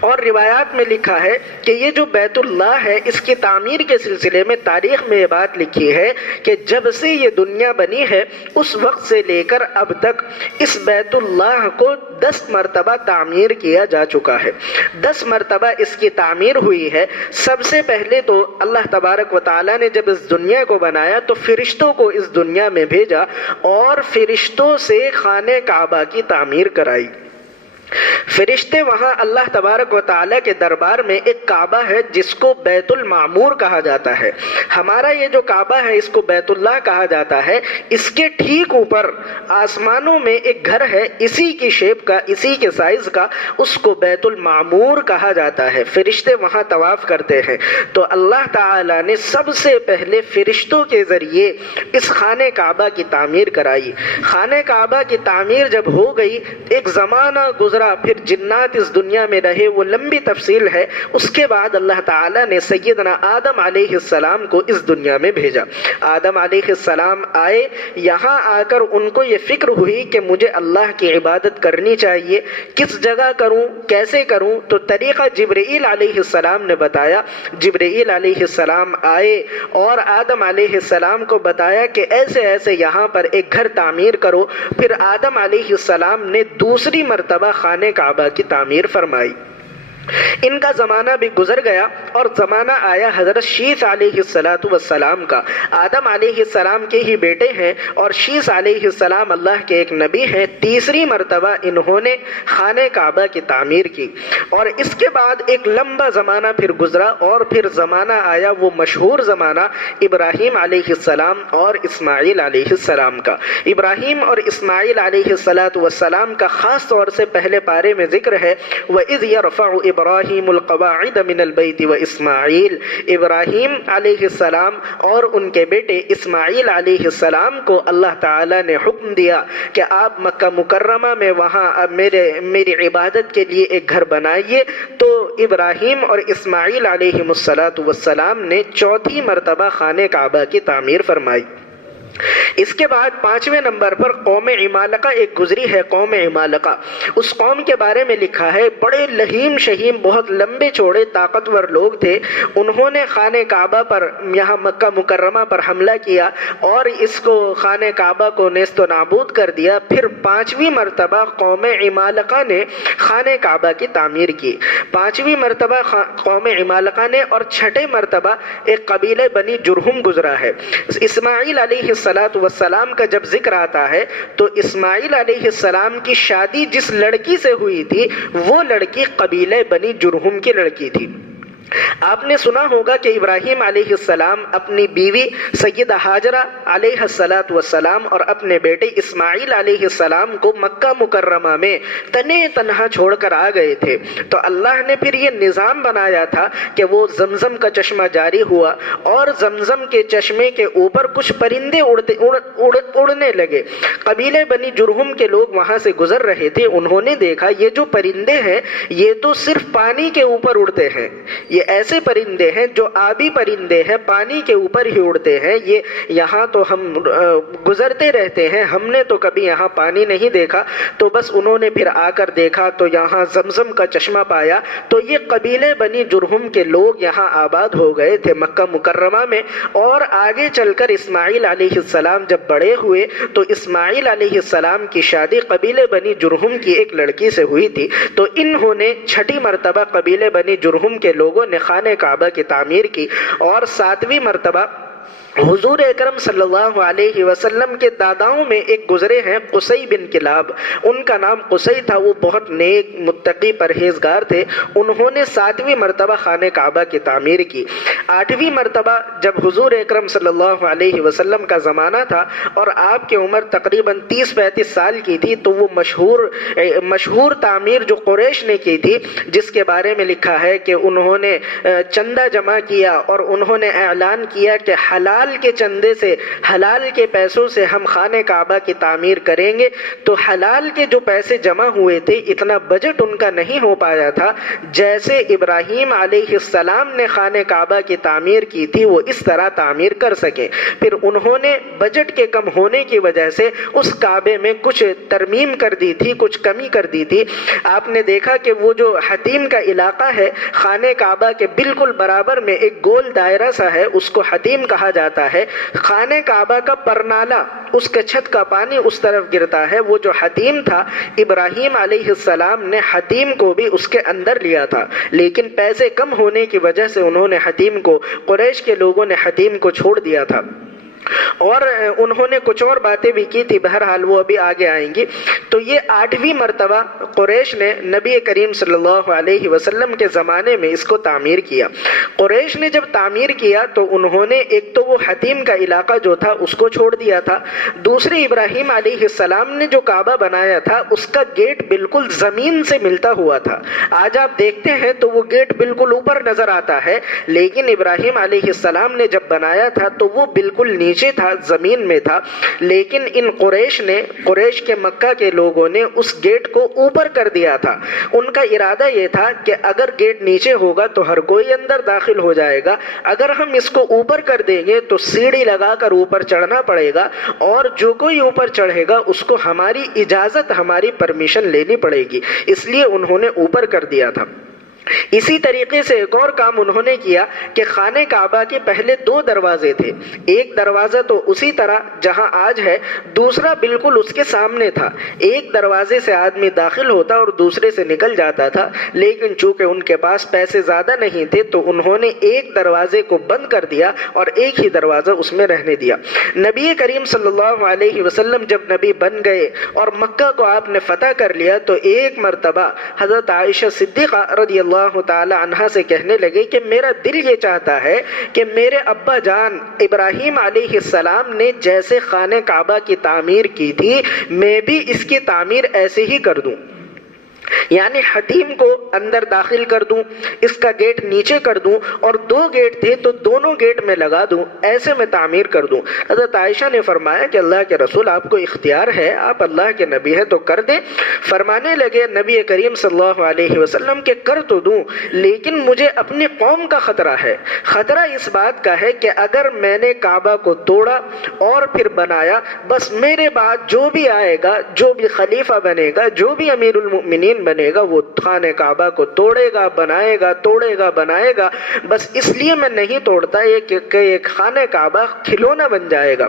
اور روایات میں لکھا ہے کہ یہ جو بیت اللہ ہے اس کی تعمیر کے سلسلے میں تاریخ میں یہ بات لکھی ہے کہ جب سے یہ دنیا بنی ہے اس وقت سے لے کر اب تک اس بیت اللہ کو 10 مرتبہ تعمیر کیا جا چکا ہے، 10 مرتبہ اس کی تعمیر ہوئی ہے۔ سب سے پہلے تو اللہ تبارک و تعالیٰ نے جب اس دنیا کو بنایا تو فرشتوں کو اس دنیا میں بھیجا اور فرشتوں سے خانہ کعبہ کی تعمیر کرائی۔ فرشتے وہاں اللہ تبارک و تعالیٰ کے دربار میں ایک کعبہ ہے جس کو بیت المعمور کہا جاتا ہے، ہمارا یہ جو کعبہ ہے اس کو بیت اللہ کہا جاتا ہے، اس کے ٹھیک اوپر آسمانوں میں ایک گھر ہے اسی کی شیپ کا، اسی کے سائز کا، اس کو بیت المعمور کہا جاتا ہے۔ فرشتے وہاں طواف کرتے ہیں، تو اللہ تعالیٰ نے سب سے پہلے فرشتوں کے ذریعے اس خانہ کعبہ کی تعمیر کرائی۔ خانہ کعبہ کی تعمیر جب ہو گئی، ایک زمانہ گزرا، پھر پھر جنات اس دنیا میں رہے، وہ لمبی تفصیل ہے۔ اس کے بعد اللہ تعالیٰ نے سیدنا آدم علیہ السلام کو اس دنیا میں بھیجا۔ آدم علیہ السلام آئے، یہاں آ کر ان کو یہ فکر ہوئی کہ مجھے اللہ کی عبادت کرنی چاہیے، کس جگہ کروں، کیسے کروں؟ تو طریقہ جبرائیل علیہ السلام نے بتایا۔ جبرائیل علیہ السلام آئے اور آدم علیہ السلام کو بتایا کہ ایسے ایسے یہاں پر ایک گھر تعمیر کرو۔ پھر آدم علیہ السلام نے دوسری مرتبہ خانہ کعبہ کی تعمیر فرمائی۔ ان کا زمانہ بھی گزر گیا اور زمانہ آیا حضرت شیث علیہ السلام کا۔ آدم علیہ السلام کے ہی بیٹے ہیں اور شیث علیہ السلام اللہ کے ایک نبی ہیں۔ تیسری مرتبہ انہوں نے خانہ کعبہ کی تعمیر کی اور اس کے بعد ایک لمبا زمانہ پھر گزرا اور پھر زمانہ آیا وہ مشہور زمانہ ابراہیم علیہ السلام اور اسماعیل علیہ السلام کا۔ ابراہیم اور اسماعیل علیہ السلام کا خاص طور سے پہلے پارے میں ذکر ہے، وَإِذْ يَرْفَعُ ابراہیم القواعد من البیت و اسماعیل۔ ابراہیم علیہ السلام اور ان کے بیٹے اسماعیل علیہ السلام کو اللہ تعالیٰ نے حکم دیا کہ آپ مکہ مکرمہ میں وہاں میری عبادت کے لیے ایک گھر بنائیے۔ تو ابراہیم اور اسماعیل علیہ السلام نے چوتھی مرتبہ خانہ کعبہ کی تعمیر فرمائی۔ اس کے بعد 5ویں نمبر پر قوم عمالقہ ایک گزری ہے۔ قوم عمالقہ، اس قوم کے بارے میں لکھا ہے بڑے لہیم شہیم، بہت لمبے چوڑے طاقتور لوگ تھے۔ انہوں نے خانہ کعبہ پر، یہاں مکہ مکرمہ پر حملہ کیا اور اس کو خانہ کعبہ کو نیست و نابود کر دیا۔ پھر 5ویں مرتبہ قوم عمالقہ نے خانہ کعبہ کی تعمیر کی۔ 5ویں مرتبہ قوم عمالقہ نے، اور 6ٹے مرتبہ ایک قبیلہ بنی جرہم گزرا ہے۔ اسماعیل علیہ السلام کا جب ذکر آتا ہے تو اسماعیل علیہ السلام کی شادی جس لڑکی سے ہوئی تھی وہ لڑکی قبیلہ بنی جرہم کی لڑکی تھی۔ آپ نے سنا ہوگا کہ ابراہیم علیہ السلام اپنی بیوی سیدہ ہاجرہ علیہ السلام اور اپنے بیٹے اسماعیل علیہ السلام کو مکہ مکرمہ میں تنے تنہا چھوڑ کر آ گئے تھے۔ تو اللہ نے پھر یہ نظام بنایا تھا کہ وہ زمزم کا چشمہ جاری ہوا اور زمزم کے چشمے کے اوپر کچھ پرندے اڑنے لگے۔ قبیلے بنی جرہم کے لوگ وہاں سے گزر رہے تھے، انہوں نے دیکھا یہ جو پرندے ہیں یہ تو صرف پانی کے اوپر اڑتے ہیں، یہ ایسے پرندے ہیں جو آبی پرندے ہیں، پانی کے اوپر ہی اڑتے ہیں، یہ یہاں تو ہم گزرتے رہتے ہیں، ہم نے تو کبھی یہاں پانی نہیں دیکھا۔ تو بس انہوں نے پھر آ کر دیکھا تو یہاں زمزم کا چشمہ پایا۔ تو یہ قبیلے بنی جرہم کے لوگ یہاں آباد ہو گئے تھے مکہ مکرمہ میں۔ اور آگے چل کر اسماعیل علیہ السلام جب بڑے ہوئے تو اسماعیل علیہ السلام کی شادی قبیلے بنی جرہم کی ایک لڑکی سے ہوئی تھی۔ تو انہوں نے 6ٹی مرتبہ قبیلے بنی جرہم کے لوگوں نے خانہ کعبہ کی تعمیر کی، اور 7ویں مرتبہ حضور اکرم صلی اللہ علیہ وسلم کے داداؤں میں ایک گزرے ہیں قصی بن کلاب، ان کا نام قصی تھا، وہ بہت نیک متقی پرہیزگار تھے۔ انہوں نے 7ویں مرتبہ خانہ کعبہ کی تعمیر کی۔ 8ویں مرتبہ جب حضور اکرم صلی اللہ علیہ وسلم کا زمانہ تھا اور آپ کی عمر تقریباً 30-35 سال کی تھی، تو وہ مشہور تعمیر جو قریش نے کی تھی، جس کے بارے میں لکھا ہے کہ انہوں نے چندہ جمع کیا اور انہوں نے اعلان کیا کہ حلال کے چندے سے، حلال کے پیسوں سے ہم خانہ کعبہ کی تعمیر کریں گے۔ تو حلال کے جو پیسے جمع ہوئے تھے، اتنا بجٹ ان کا نہیں ہو پایا تھا جیسے ابراہیم علیہ السلام نے خانہ کعبہ کی تعمیر کی تھی وہ اس طرح تعمیر کر سکے۔ پھر انہوں نے بجٹ کے کم ہونے کی وجہ سے اس کعبے میں کچھ ترمیم کر دی تھی، کچھ کمی کر دی تھی۔ آپ نے دیکھا کہ وہ جو حتیم کا علاقہ ہے خانہ کعبہ کے بالکل برابر میں ایک گول دائرہ سا ہے، اس کو حتیم کہا جاتا ہے۔ خانہ کعبہ کا پرنالہ، اس کے چھت کا پانی اس طرف گرتا ہے۔ وہ جو حتیم تھا، ابراہیم علیہ السلام نے حتیم کو بھی اس کے اندر لیا تھا، لیکن پیسے کم ہونے کی وجہ سے انہوں نے حتیم کو، قریش کے لوگوں نے حتیم کو چھوڑ دیا تھا۔ اور انہوں نے کچھ اور باتیں بھی کی تھی، بہرحال وہ ابھی آگے آئیں گی۔ تو یہ 8ویں مرتبہ قریش نے نبی کریم صلی اللہ علیہ وسلم کے زمانے میں اس کو تعمیر کیا۔ قریش نے جب تعمیر کیا تو انہوں نے ایک تو وہ حتیم کا علاقہ جو تھا اس کو چھوڑ دیا تھا، دوسری ابراہیم علیہ السلام نے جو کعبہ بنایا تھا اس کا گیٹ بالکل زمین سے ملتا ہوا تھا۔ آج آپ دیکھتے ہیں تو وہ گیٹ بالکل اوپر نظر آتا ہے، لیکن ابراہیم علیہ السلام نے جب بنایا تھا تو وہ بالکل نیچے نیچے تھا، زمین میں تھا، لیکن ان قریش کے مکہ کے لوگوں نے اس گیٹ کو اوپر کر دیا تھا۔ ان کا ارادہ یہ تھا کہ اگر گیٹ نیچے ہوگا تو ہر کوئی اندر داخل ہو جائے گا، اگر ہم اس کو اوپر کر دیں گے تو سیڑھی لگا کر اوپر چڑھنا پڑے گا، اور جو کوئی اوپر چڑھے گا اس کو ہماری اجازت، ہماری پرمیشن لینی پڑے گی، اس لیے انہوں نے اوپر کر دیا تھا۔ اسی طریقے سے ایک اور کام انہوں نے کیا کہ خانہ کعبہ کے پہلے 2 دروازے تھے، ایک دروازہ تو اسی طرح جہاں آج ہے، دوسرا بالکل اس کے سامنے تھا۔ ایک دروازے سے آدمی داخل ہوتا اور دوسرے سے نکل جاتا تھا، لیکن چونکہ ان کے پاس پیسے زیادہ نہیں تھے تو انہوں نے ایک دروازے کو بند کر دیا اور ایک ہی دروازہ اس میں رہنے دیا۔ نبی کریم صلی اللہ علیہ وسلم جب نبی بن گئے اور مکہ کو آپ نے فتح کر لیا تو ایک مرتبہ حضرت عائشہ صدیقہ رضی اللہ تعالی عنہا سے کہنے لگے کہ میرا دل یہ چاہتا ہے کہ میرے ابا جان ابراہیم علیہ السلام نے جیسے خانہ کعبہ کی تعمیر کی تھی میں بھی اس کی تعمیر ایسے ہی کر دوں، یعنی حتیم کو اندر داخل کر دوں، اس کا گیٹ نیچے کر دوں، اور 2 گیٹ تھے تو دونوں گیٹ میں لگا دوں، ایسے میں تعمیر کر دوں۔ حضرت عائشہ نے فرمایا کہ اللہ کے رسول آپ کو اختیار ہے، آپ اللہ کے نبی ہیں تو کر دیں۔ فرمانے لگے نبی کریم صلی اللہ علیہ وسلم کہ کر تو دوں، لیکن مجھے اپنی قوم کا خطرہ ہے۔ خطرہ اس بات کا ہے کہ اگر میں نے کعبہ کو توڑا اور پھر بنایا، بس میرے بعد جو بھی آئے گا، جو بھی خلیفہ بنے گا، جو بھی امیر المؤمنین بنے گا، وہ خانہ کعبہ کو توڑے گا، بنائے گا، توڑے گا، بنائے گا۔ بس اس لیے میں نہیں توڑتا یہ کہ ایک خانہ کعبہ کھلونا بن جائے گا۔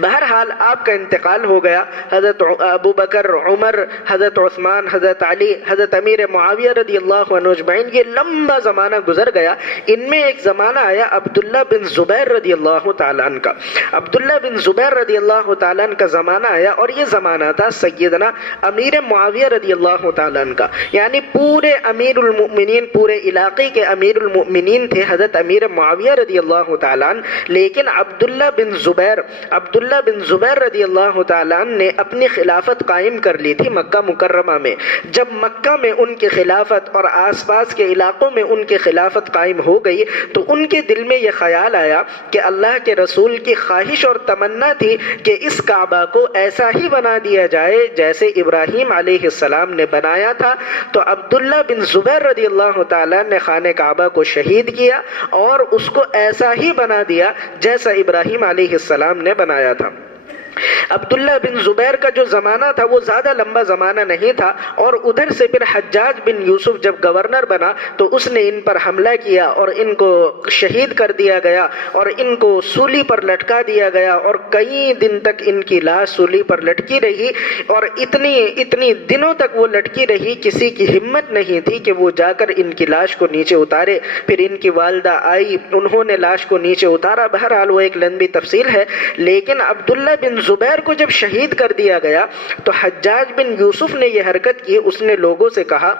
بہرحال آپ کا انتقال ہو گیا۔ حضرت ابو بکر، عمر، حضرت عثمان، حضرت علی، حضرت امیر معاویہ رضی اللہ عنہ اجمعین، یہ لمبا زمانہ گزر گیا۔ ان میں ایک زمانہ آیا عبداللہ بن زبیر رضی اللہ تعالیٰ عنہ کا۔ عبداللہ بن زبیر رضی اللہ تعالیٰ عنہ کا زمانہ آیا، اور یہ زمانہ تھا سیدنا امیر معاویہ رضی اللہ تعالیٰ عنہ کا، یعنی پورے امیر المؤمنین، پورے علاقے کے امیر المؤمنین تھے حضرت امیر معاویہ رضی اللہ تعالیٰ عنہ، لیکن عبداللہ بن زبیر رضی اللہ تعالیٰ عنہ نے اپنی خلافت قائم کر لی تھی مکہ مکرمہ میں۔ جب مکہ میں ان کی خلافت اور آس پاس کے علاقوں میں ان کی خلافت قائم ہو گئی تو ان کے دل میں یہ خیال آیا کہ اللہ کے رسول کی خواہش اور تمنا تھی کہ اس کعبہ کو ایسا ہی بنا دیا جائے جیسے ابراہیم علیہ السلام نے بنایا تھا۔ تو عبداللہ بن زبیر رضی اللہ تعالیٰ نے خانہ کعبہ کو شہید کیا اور اس کو ایسا ہی بنا دیا جیسا ابراہیم علیہ السلام نے بنایا تھا۔ عبداللہ بن زبیر کا جو زمانہ تھا وہ زیادہ لمبا زمانہ نہیں تھا، اور ادھر سے پھر حجاج بن یوسف جب گورنر بنا تو اس نے ان پر حملہ کیا اور ان کو شہید کر دیا گیا اور ان کو سولی پر لٹکا دیا گیا، اور کئی دن تک ان کی لاش سولی پر لٹکی رہی، اور اتنی دنوں تک وہ لٹکی رہی، کسی کی ہمت نہیں تھی کہ وہ جا کر ان کی لاش کو نیچے اتارے۔ پھر ان کی والدہ آئی، انہوں نے لاش کو نیچے اتارا۔ بہرحال وہ ایک لمبی تفصیل ہے، لیکن عبداللہ بن زبیر کو جب شہید کر دیا گیا تو حجاج بن یوسف نے یہ حرکت کی، اس نے لوگوں سے کہا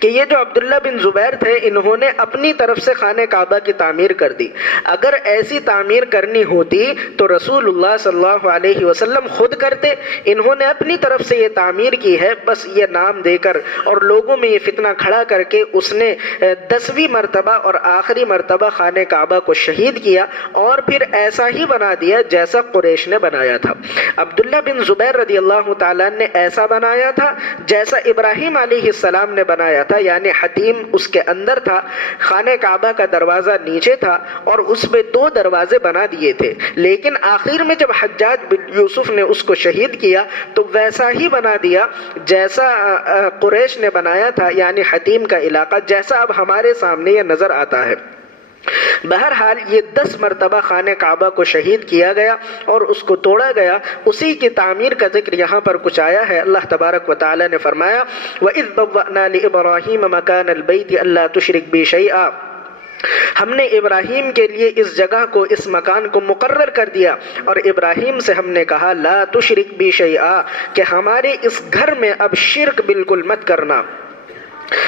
کہ یہ جو عبداللہ بن زبیر تھے انہوں نے اپنی طرف سے خانہ کعبہ کی تعمیر کر دی، اگر ایسی تعمیر کرنی ہوتی تو رسول اللہ صلی اللہ علیہ وسلم خود کرتے، انہوں نے اپنی طرف سے یہ تعمیر کی ہے، بس یہ نام دے کر اور لوگوں میں یہ فتنہ کھڑا کر کے اس نے 10ویں مرتبہ اور آخری مرتبہ خانہ کعبہ کو شہید کیا اور پھر ایسا ہی بنا دیا جیسا قریش نے بنایا تھا۔ عبداللہ بن زبیر رضی اللہ تعالیٰ نے ایسا بنایا تھا جیسا ابراہیم علیہ السلام نے بنایا تھا، یعنی حتیم اس کے اندر تھا، خانہ کعبہ کا دروازہ نیچے تھا اور اس میں 2 دروازے بنا دیے تھے، لیکن آخر میں جب حجاج بن یوسف نے اس کو شہید کیا تو ویسا ہی بنا دیا جیسا قریش نے بنایا تھا، یعنی حتیم کا علاقہ جیسا اب ہمارے سامنے یہ نظر آتا ہے۔ بہرحال یہ 10 مرتبہ خانہ کعبہ کو شہید کیا گیا اور اس کو توڑا گیا، اسی کی تعمیر کا ذکر یہاں پر کچھ آیا ہے۔ اللہ تبارک و تعالی نے فرمایا وَإِذْ بَوَّأْنَا لِإِبْرَاهِيمَ مَكَانَ الْبَيْتِ أَلَّا تُشْرِكْ بِي شَيْئًا، ہم نے ابراہیم کے لیے اس جگہ کو، اس مکان کو مقرر کر دیا، اور ابراہیم سے ہم نے کہا لا تشرک بی شیئا، کہ ہمارے اس گھر میں اب شرک بالکل مت کرنا۔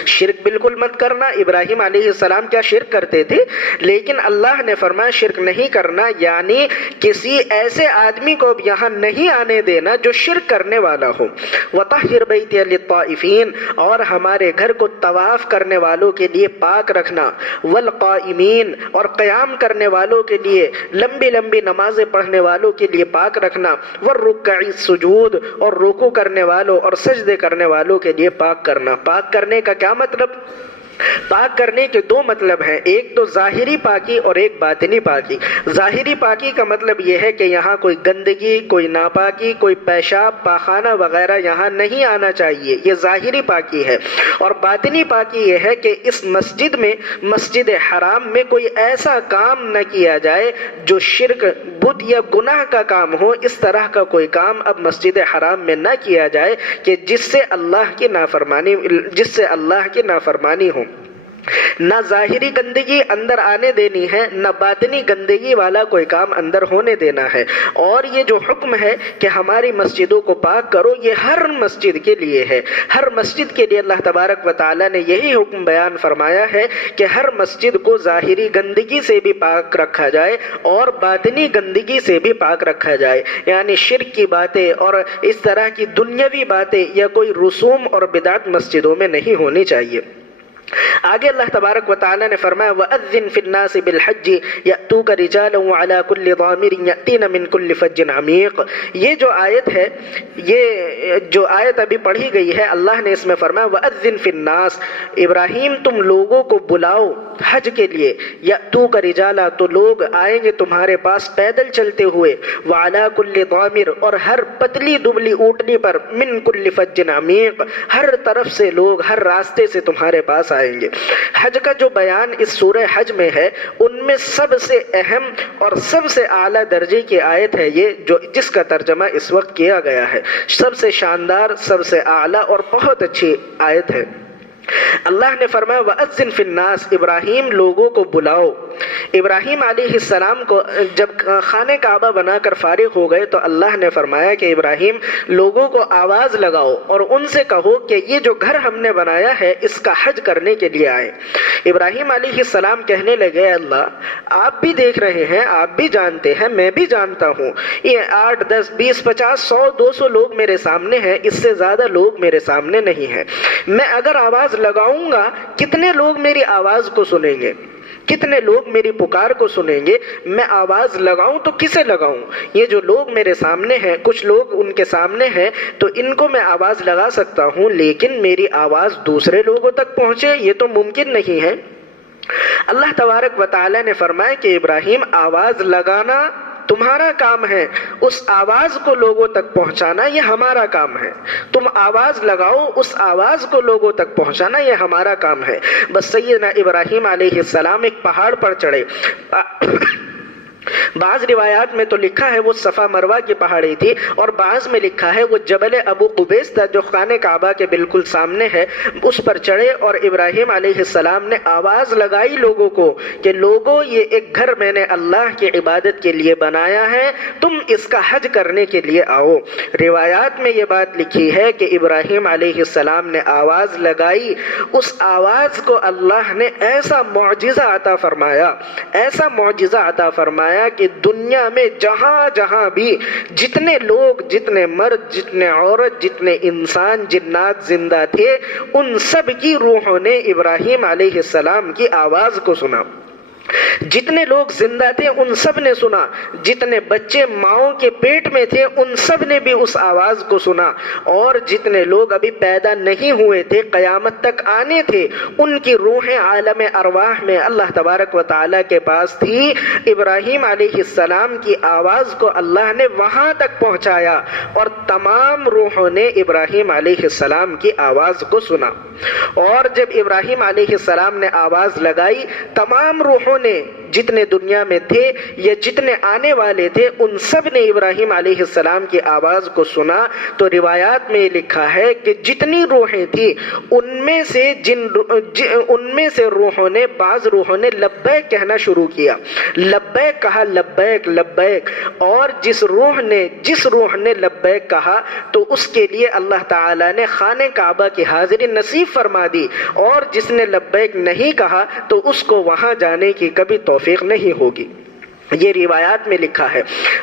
شرک بالکل مت کرنا۔ ابراہیم علیہ السلام کیا شرک کرتے تھے، لیکن اللہ نے فرمایا شرک نہیں کرنا، یعنی کسی ایسے آدمی کو اب یہاں نہیں آنے دینا جو شرک کرنے والا ہو۔ وَطَهِّرْ بَيْتِيَ لِلطَّائِفِينَ، اور ہمارے گھر کو طواف کرنے والوں کے لیے پاک رکھنا، وَالْقَائِمِينَ، اور قیام کرنے والوں کے لیے، لمبی لمبی نمازیں پڑھنے والوں کے لیے پاک رکھنا، وَالرُّكَّعِ السُّجُودِ، اور رکوع کرنے والوں اور سجدے کرنے والوں کے لیے پاک کرنا۔ پاک کرنے کا کیا مطلب؟ پاک کرنے کے دو مطلب ہیں، ایک تو ظاہری پاکی اور ایک باطنی پاکی۔ ظاہری پاکی کا مطلب یہ ہے کہ یہاں کوئی گندگی، کوئی ناپاکی، کوئی پیشاب، پاخانہ وغیرہ یہاں نہیں آنا چاہیے، یہ ظاہری پاکی ہے۔ اور باطنی پاکی یہ ہے کہ اس مسجد میں، مسجد حرام میں کوئی ایسا کام نہ کیا جائے جو شرک، بت یا گناہ کا کام ہو۔ اس طرح کا کوئی کام اب مسجد حرام میں نہ کیا جائے کہ جس سے اللہ کی نافرمانی ہو۔ نہ ظاہری گندگی اندر آنے دینی ہے، نہ باطنی گندگی والا کوئی کام اندر ہونے دینا ہے۔ اور یہ جو حکم ہے کہ ہماری مسجدوں کو پاک کرو، یہ ہر مسجد کے لیے ہے۔ ہر مسجد کے لیے اللہ تبارک و تعالیٰ نے یہی حکم بیان فرمایا ہے کہ ہر مسجد کو ظاہری گندگی سے بھی پاک رکھا جائے اور باطنی گندگی سے بھی پاک رکھا جائے، یعنی شرک کی باتیں اور اس طرح کی دنیاوی باتیں یا کوئی رسوم اور بدعت مسجدوں میں نہیں ہونی چاہیے۔ آگے اللہ تبارک و تعالیٰ نے فرمایا وَأَذِّن فِي النَّاسِ بِالْحَجِّ يَأْتُوكَ رِجَالًا وَعَلَى كُلِّ ضَامِرٍ يَأْتِينَ مِنْ كُلِّ فَجٍّ عَمِيقٍ۔ یہ جو آیت ہے، یہ جو آیت ابھی پڑھی گئی ہے، اللہ نے اس میں فرمایا وَأَذِّن فِي النَّاسِ، ابراہیم تم لوگوں کو بلاؤ حج کے لیے، يَأْتُوكَ رِجَالًا، تو لوگ آئیں گے تمہارے پاس پیدل چلتے ہوئے، وَعَلَى كُلِّ ضَامِرٍ، اور ہر پتلی دبلی اونٹنی پر، مِنْ كُلِّ فَجٍّ عَمِيقٍ، ہر طرف سے لوگ ہر راستے سے تمہارے پاس آئیں گے۔ حج کا جو بیان اس سورہ حج میں ہے، ان میں سب سے اہم اور سب سے اعلیٰ درجے کی آیت ہے یہ، جو جس کا ترجمہ اس وقت کیا گیا ہے۔ سب سے شاندار، سب سے اعلیٰ اور بہت اچھی آیت ہے۔ اللہ نے فرمایا وَأَذِّن فِي النَّاسِ، ابراہیم لوگوں کو بلاؤ۔ ابراہیم علیہ السلام کو جب خانہ کعبہ بنا کر فارغ ہو گئے تو اللہ نے فرمایا کہ ابراہیم لوگوں کو آواز لگاؤ اور ان سے کہو کہ یہ جو گھر ہم نے بنایا ہے اس کا حج کرنے کے لیے آئے۔ ابراہیم علیہ السلام کہنے لگے اللہ آپ بھی دیکھ رہے ہیں، آپ بھی جانتے ہیں، میں بھی جانتا ہوں، یہ 8 10 20 50 100 200 لوگ میرے سامنے ہیں، اس سے زیادہ لوگ میرے سامنے نہیں ہیں۔ میں اگر آواز لگاؤں گا کتنے لوگ میری آواز کو سنیں گے، کتنے لوگ میری پکار کو سنیں گے؟ میں آواز لگاؤں تو کسے لگاؤں؟ یہ جو لوگ میرے سامنے ہیں، کچھ لوگ ان کے سامنے ہیں تو ان کو میں آواز لگا سکتا ہوں، لیکن میری آواز دوسرے لوگوں تک پہنچے یہ تو ممکن نہیں ہے۔ اللہ تبارک و تعالیٰ نے فرمایا کہ ابراہیم آواز لگانا تمہارا کام ہے، اس آواز کو لوگوں تک پہنچانا یہ ہمارا کام ہے۔ تم آواز لگاؤ، اس آواز کو لوگوں تک پہنچانا یہ ہمارا کام ہے۔ بس سیدنا ابراہیم علیہ السلام ایک پہاڑ پر چڑھے۔ بعض روایات میں تو لکھا ہے وہ صفا مروہ کی پہاڑی تھی، اور بعض میں لکھا ہے وہ جبل ابو قبیس تھا جو خانہ کعبہ کے بالکل سامنے ہے، اس پر چڑھے اور ابراہیم علیہ السلام نے آواز لگائی لوگوں کو کہ لوگوں یہ ایک گھر میں نے اللہ کی عبادت کے لیے بنایا ہے، تم اس کا حج کرنے کے لیے آؤ۔ روایات میں یہ بات لکھی ہے کہ ابراہیم علیہ السلام نے آواز لگائی، اس آواز کو اللہ نے ایسا معجزہ عطا فرمایا، ایسا معجزہ عطا فرمایا کہ دنیا میں جہاں جہاں بھی جتنے لوگ، جتنے مرد، جتنے عورت، جتنے انسان، جنات زندہ تھے، ان سب کی روحوں نے ابراہیم علیہ السلام کی آواز کو سنا۔ جتنے لوگ زندہ تھے ان سب نے سنا، جتنے بچے ماؤں کے پیٹ میں تھے ان سب نے بھی اس آواز کو سنا، اور جتنے لوگ ابھی پیدا نہیں ہوئے تھے، قیامت تک آنے تھے، ان کی روحیں عالم ارواح میں اللہ تبارک و تعالیٰ کے پاس تھی۔ ابراہیم علیہ السلام کی آواز کو اللہ نے وہاں تک پہنچایا اور تمام روحوں نے ابراہیم علیہ السلام کی آواز کو سنا۔ اور جب ابراہیم علیہ السلام نے آواز لگائی، تمام روحوں نے جتنے دنیا میں تھے یا جتنے آنے والے تھے ان سب نے ابراہیم علیہ السلام کی آواز کو سنا. تو روایات میں یہ لکھا ہے کہ جتنی روحیں تھیں ان میں سے روحوں نے بعض روحوں نے لبیک کہنا شروع کیا. لبیک کہا، لبیک لبیک. اور جس روح نے لبیک کہا تو اس کے لیے اللہ تعالیٰ نے خانہ کعبہ کی حاضری نصیب فرما دی، اور جس نے لبیک نہیں کہا تو اس کو وہاں جانے کی کبھی توفیق نہیں ہوگی. یہ روایات میں لکھا ہے.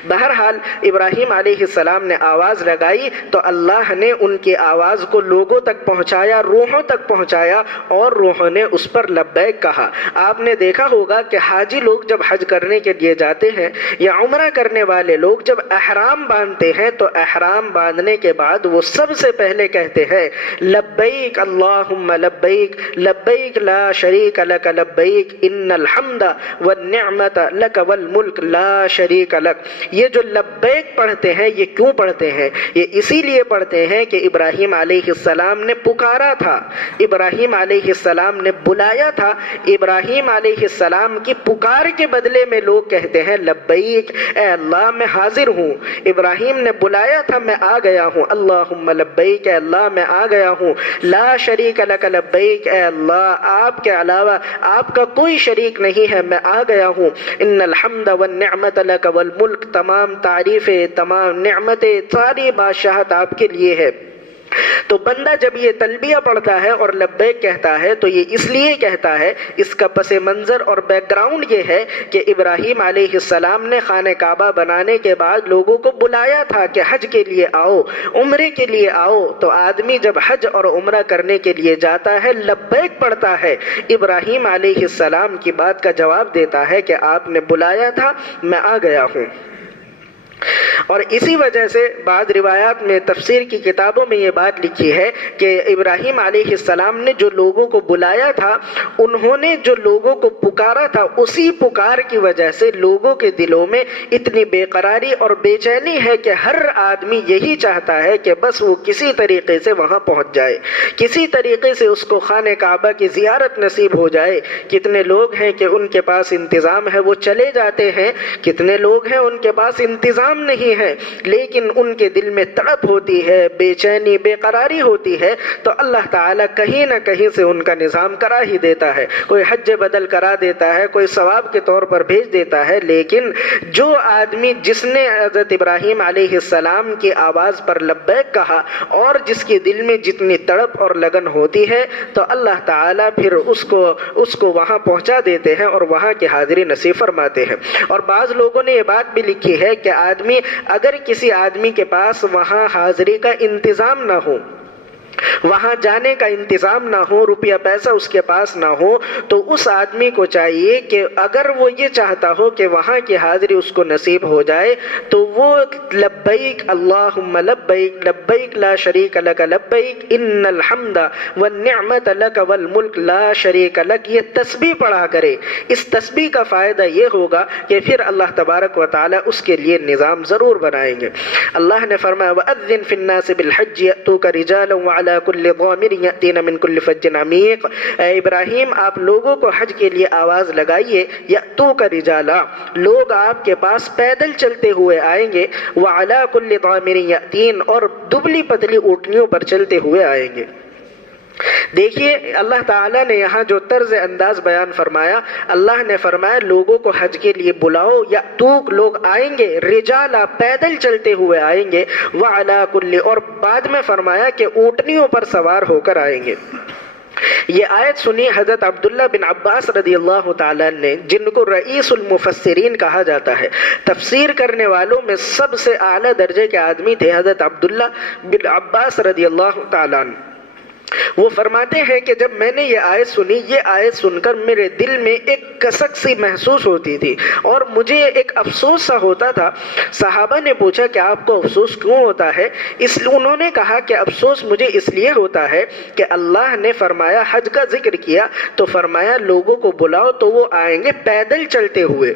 بہرحال ابراہیم علیہ السلام نے آواز لگائی تو اللہ نے ان کی آواز کو لوگوں تک پہنچایا، روحوں تک پہنچایا، اور روحوں نے اس پر لبیک کہا. آپ نے دیکھا ہوگا کہ حاجی لوگ جب حج کرنے کے لیے جاتے ہیں یا عمرہ کرنے والے لوگ جب احرام باندھتے ہیں تو احرام باندھنے کے بعد وہ سب سے پہلے کہتے ہیں لبیک اللہم لبیک لبیک لا شریک لک لبیک ان الحمد والنعمت لک والملک لا شریک لک. یہ جو لبیک پڑھتے ہیں یہ کیوں پڑھتے ہیں؟ یہ اسی لیے پڑھتے ہیں کہ ابراہیم علیہ السلام نے پکارا تھا، ابراہیم علیہ السلام نے بلایا تھا. ابراہیم علیہ السلام کی پکار کے بدلے میں لوگ کہتے ہیں لبیک، اے اللہ میں حاضر ہوں. ابراہیم نے بلایا تھا، میں آ گیا ہوں. اللہم لبیک، اے اللہ میں آ گیا ہوں. لا شریک لک لبیک، اے اللہ آپ کے علاوہ آپ کا کوئی شریک نہیں ہے، میں آ گیا ہوں. ان الحمد والنعمت لک والملک، تمام تعریفیں، تمام نعمتیں، ساری بادشاہت آپ کے لیے ہے. تو بندہ جب یہ تلبیہ پڑھتا ہے اور لبیک کہتا ہے تو یہ اس لیے کہتا ہے، اس کا پس منظر اور بیک گراؤنڈ یہ ہے کہ ابراہیم علیہ السلام نے خانہ کعبہ بنانے کے بعد لوگوں کو بلایا تھا کہ حج کے لیے آؤ، عمرے کے لیے آؤ. تو آدمی جب حج اور عمرہ کرنے کے لیے جاتا ہے لبیک پڑھتا ہے، ابراہیم علیہ السلام کی بات کا جواب دیتا ہے کہ آپ نے بلایا تھا، میں آ گیا ہوں. اور اسی وجہ سے بعض روایات میں تفسیر کی کتابوں میں یہ بات لکھی ہے کہ ابراہیم علیہ السلام نے جو لوگوں کو بلایا تھا، انہوں نے جو لوگوں کو پکارا تھا، اسی پکار کی وجہ سے لوگوں کے دلوں میں اتنی بے قراری اور بے چینی ہے کہ ہر آدمی یہی چاہتا ہے کہ بس وہ کسی طریقے سے وہاں پہنچ جائے، کسی طریقے سے اس کو خانہ کعبہ کی زیارت نصیب ہو جائے. کتنے لوگ ہیں کہ ان کے پاس انتظام ہے وہ چلے جاتے ہیں، کتنے لوگ ہیں ان کے پاس انتظام نہیں ہے لیکن ان کے دل میں تڑپ ہوتی ہے، بے چینی، بے قراری ہوتی ہے. تو اللہ تعالیٰ کہیں نہ کہیں سے ان کا نظام کرا ہی دیتا ہے. کوئی حج بدل کرا دیتا ہے، کوئی ثواب کے طور پر بھیج دیتا ہے. لیکن جو آدمی جس نے حضرت ابراہیم علیہ السلام کی آواز پر لبیک کہا اور جس کے دل میں جتنی تڑپ اور لگن ہوتی ہے تو اللہ تعالیٰ پھر اس کو وہاں پہنچا دیتے ہیں اور وہاں کی حاضری نصیب فرماتے ہیں. اور بعض لوگوں نے یہ بات بھی لکھی ہے کہ اگر کسی آدمی کے پاس وہاں حاضری کا انتظام نہ ہو، وہاں جانے کا انتظام نہ ہو، روپیہ پیسہ اس کے پاس نہ ہو، تو اس آدمی کو چاہیے کہ اگر وہ یہ چاہتا ہو کہ وہاں کی حاضری اس کو نصیب ہو جائے تو وہ لبیک اللہم لبیک لبیک لا شریک لک لبیک ان الحمد والنعمت لک والملک لا شریک لک، یہ تسبیح پڑھا کرے. اس تسبیح کا فائدہ یہ ہوگا کہ پھر اللہ تبارک و تعالی اس کے لیے نظام ضرور بنائیں گے. اللہ نے فرمایا وَأَذِّن فِي النَّاسِ بِالْحَجِّ يَأْتُوكَ رِجَالًا وَعَلَىٰ كُلِّ ضَامِرٍ يَأْتِينَ مِنْ كُلِّ فَجٍّ عَمِيقٍ. اے ابراہیم آپ لوگوں کو حج کے لیے آواز لگائیے، یأتوک رجالا، لوگ آپ کے پاس پیدل چلتے ہوئے آئیں گے، وعلی کل ضامر یأتین، اور دبلی پتلی اونٹنیوں پر چلتے ہوئے آئیں گے. دیکھیے اللہ تعالیٰ نے یہاں جو طرز انداز بیان فرمایا، اللہ نے فرمایا لوگوں کو حج کے لیے بلاؤ، یأتوک لوگ آئیں گے، رجالا پیدل چلتے ہوئے آئیں گے، وعلی کل، اور بعد میں فرمایا کہ اونٹنیوں پر سوار ہو کر آئیں گے. یہ آیت سنی حضرت عبداللہ بن عباس رضی اللہ تعالیٰ نے، جن کو رئیس المفسرین کہا جاتا ہے، تفسیر کرنے والوں میں سب سے اعلیٰ درجے کے آدمی تھے حضرت عبداللہ بن عباس رضی اللہ تعالیٰ عنہ. وہ فرماتے ہیں کہ جب میں نے یہ آیت سنی، یہ آیت سن کر میرے دل میں ایک کسک سی محسوس ہوتی تھی اور مجھے ایک افسوس سا ہوتا تھا. صحابہ نے پوچھا کہ آپ کو افسوس کیوں ہوتا ہے؟ انہوں نے کہا کہ افسوس مجھے اس لیے ہوتا ہے کہ اللہ نے فرمایا حج کا ذکر کیا تو فرمایا لوگوں کو بلاؤ تو وہ آئیں گے پیدل چلتے ہوئے،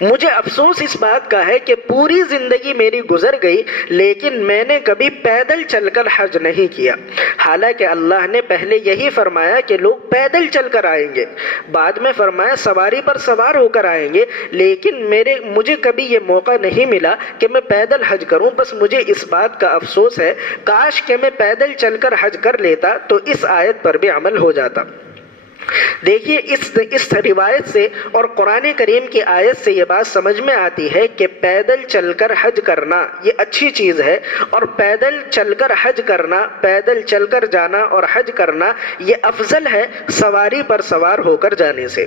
مجھے افسوس اس بات کا ہے کہ پوری زندگی میری گزر گئی لیکن میں نے کبھی پیدل چل کر حج نہیں کیا، حالانکہ اللہ نے پہلے یہی فرمایا کہ لوگ پیدل چل کر آئیں گے، بعد میں فرمایا سواری پر سوار ہو کر آئیں گے، لیکن مجھے کبھی یہ موقع نہیں ملا کہ میں پیدل حج کروں۔ بس مجھے اس بات کا افسوس ہے، کاش کہ میں پیدل چل کر حج کر لیتا تو اس آیت پر بھی عمل ہو جاتا۔ دیکھیے اس روایت سے اور قرآن کریم کی آیت سے یہ بات سمجھ میں آتی ہے کہ پیدل چل کر حج کرنا یہ اچھی چیز ہے، اور پیدل چل کر حج کرنا، پیدل چل کر جانا اور حج کرنا یہ افضل ہے سواری پر سوار ہو کر جانے سے۔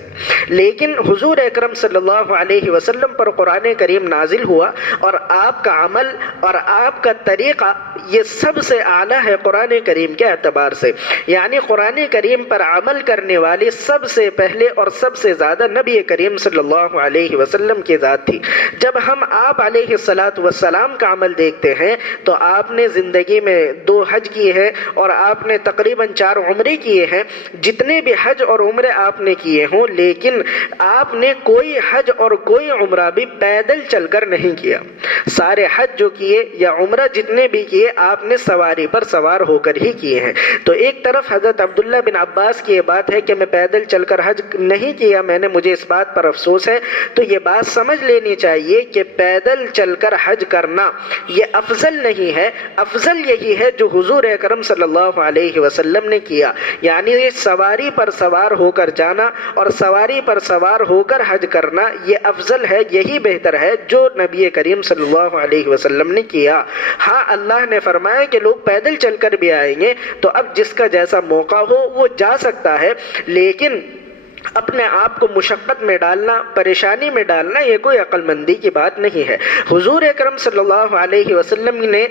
لیکن حضور اکرم صلی اللہ علیہ وسلم پر قرآن کریم نازل ہوا اور آپ کا عمل اور آپ کا طریقہ یہ سب سے اعلیٰ ہے قرآن کریم کے اعتبار سے، یعنی قرآن کریم پر عمل کرنے والی سب سے پہلے اور سب سے زیادہ نبی کریم صلی اللہ علیہ وسلم کی ذات تھی۔ جب ہم آپ علیہ الصلاۃ والسلام کا عمل دیکھتے ہیں تو آپ نے زندگی میں 2 حج کیے ہیں اور آپ نے تقریباً 4 عمرے کیے ہیں۔ جتنے بھی حج اور عمرے آپ نے کیے ہوں، لیکن آپ نے کوئی حج اور کوئی عمرہ بھی پیدل چل کر نہیں کیا۔ سارے حج جو کیے یا عمرہ جتنے بھی کیے آپ نے سواری پر سوار ہو کر ہی کیے ہیں۔ تو ایک طرف حضرت عبداللہ بن عباس کی یہ بات ہے کہ میں پیدل چل کر حج نہیں کیا، مجھے اس بات پر افسوس ہے، تو یہ بات سمجھ لینی چاہیے کہ پیدل چل کر حج کرنا یہ افضل نہیں ہے، افضل یہی ہے جو حضور اکرم صلی اللہ علیہ وسلم نے کیا، یعنی سواری پر سوار ہو کر جانا اور سواری پر سوار ہو کر حج کرنا یہ افضل ہے، یہی بہتر ہے جو نبی کریم صلی اللہ علیہ وسلم نے کیا۔ ہاں اللہ نے فرمایا کہ لوگ پیدل چل کر بھی آئیں گے، تو اب جس کا جیسا موقع ہو وہ جا سکتا ہے، لیکن اپنے آپ کو مشقت میں ڈالنا، پریشانی میں ڈالنا یہ کوئی عقل مندی کی بات نہیں ہے۔ حضور اکرم صلی اللہ علیہ وسلم نے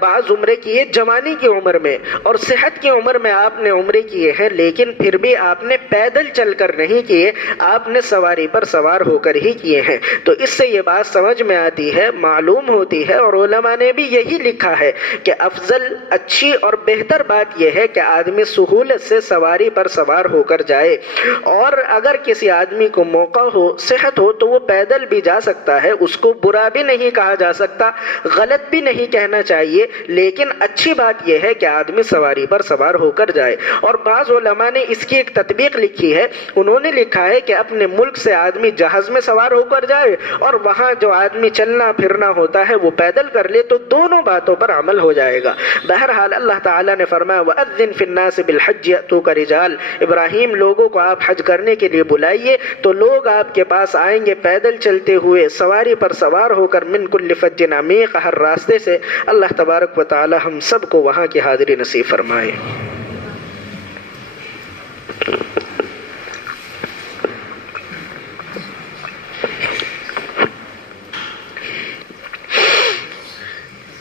بعض عمرے کیے جوانی کی عمر میں اور صحت کی عمر میں آپ نے عمرے کیے ہیں، لیکن پھر بھی آپ نے پیدل چل کر نہیں کیے، آپ نے سواری پر سوار ہو کر ہی کیے ہیں۔ تو اس سے یہ بات سمجھ میں آتی ہے، معلوم ہوتی ہے، اور علماء نے بھی یہی لکھا ہے کہ افضل، اچھی اور بہتر بات یہ ہے کہ آدمی سہولت سے سواری پر سوار ہو کر جائے، اور اگر کسی آدمی کو موقع ہو، صحت ہو، تو وہ پیدل بھی جا سکتا ہے، اس کو برا بھی نہیں کہا جا سکتا، غلط بھی نہیں کہنا چاہیے، لیکن اچھی بات یہ ہے کہ آدمی سواری پر سوار ہو کر جائے۔ اور بعض علماء نے اس کی ایک تطبیق لکھی ہے، انہوں نے لکھا ہے کہ اپنے ملک سے آدمی جہاز میں سوار ہو کر جائے اور وہاں جو آدمی چلنا پھرنا ہوتا ہے وہ پیدل کر لے، تو دونوں باتوں پر عمل ہو جائے گا۔ بہرحال اللہ تعالیٰ نے فرمایا وَأَذِّن فِي النَّاسِ بِالْحَجِّ يَأْتُوكَ رِجَالًا، ابراہیم لوگوں کو آپ حج کرنے کے لیے بلائیے تو لوگ آپ کے پاس آئیں گے پیدل چلتے ہوئے، سواری پر سوار ہو کر، من کل فج عمیق، ہر راستے سے۔ اللہ تبارک و تعالی ہم سب کو وہاں کی حاضری نصیب فرمائے۔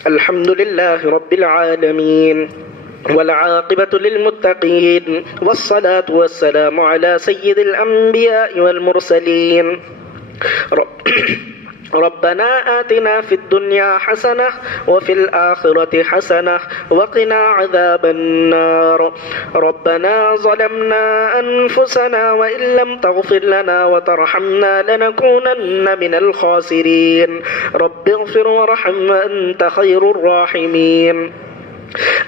الحمد للہ رب العالمین والعاقبة للمتقين والصلاة والسلام على سيد الأنبياء والمرسلين ربنا آتنا في الدنيا حسنة وفي الآخرة حسنة وقنا عذاب النار ربنا ظلمنا أنفسنا وإن لم تغفر لنا وترحمنا لنكونن من الخاسرين رب اغفر وارحم وأنت خير الراحمين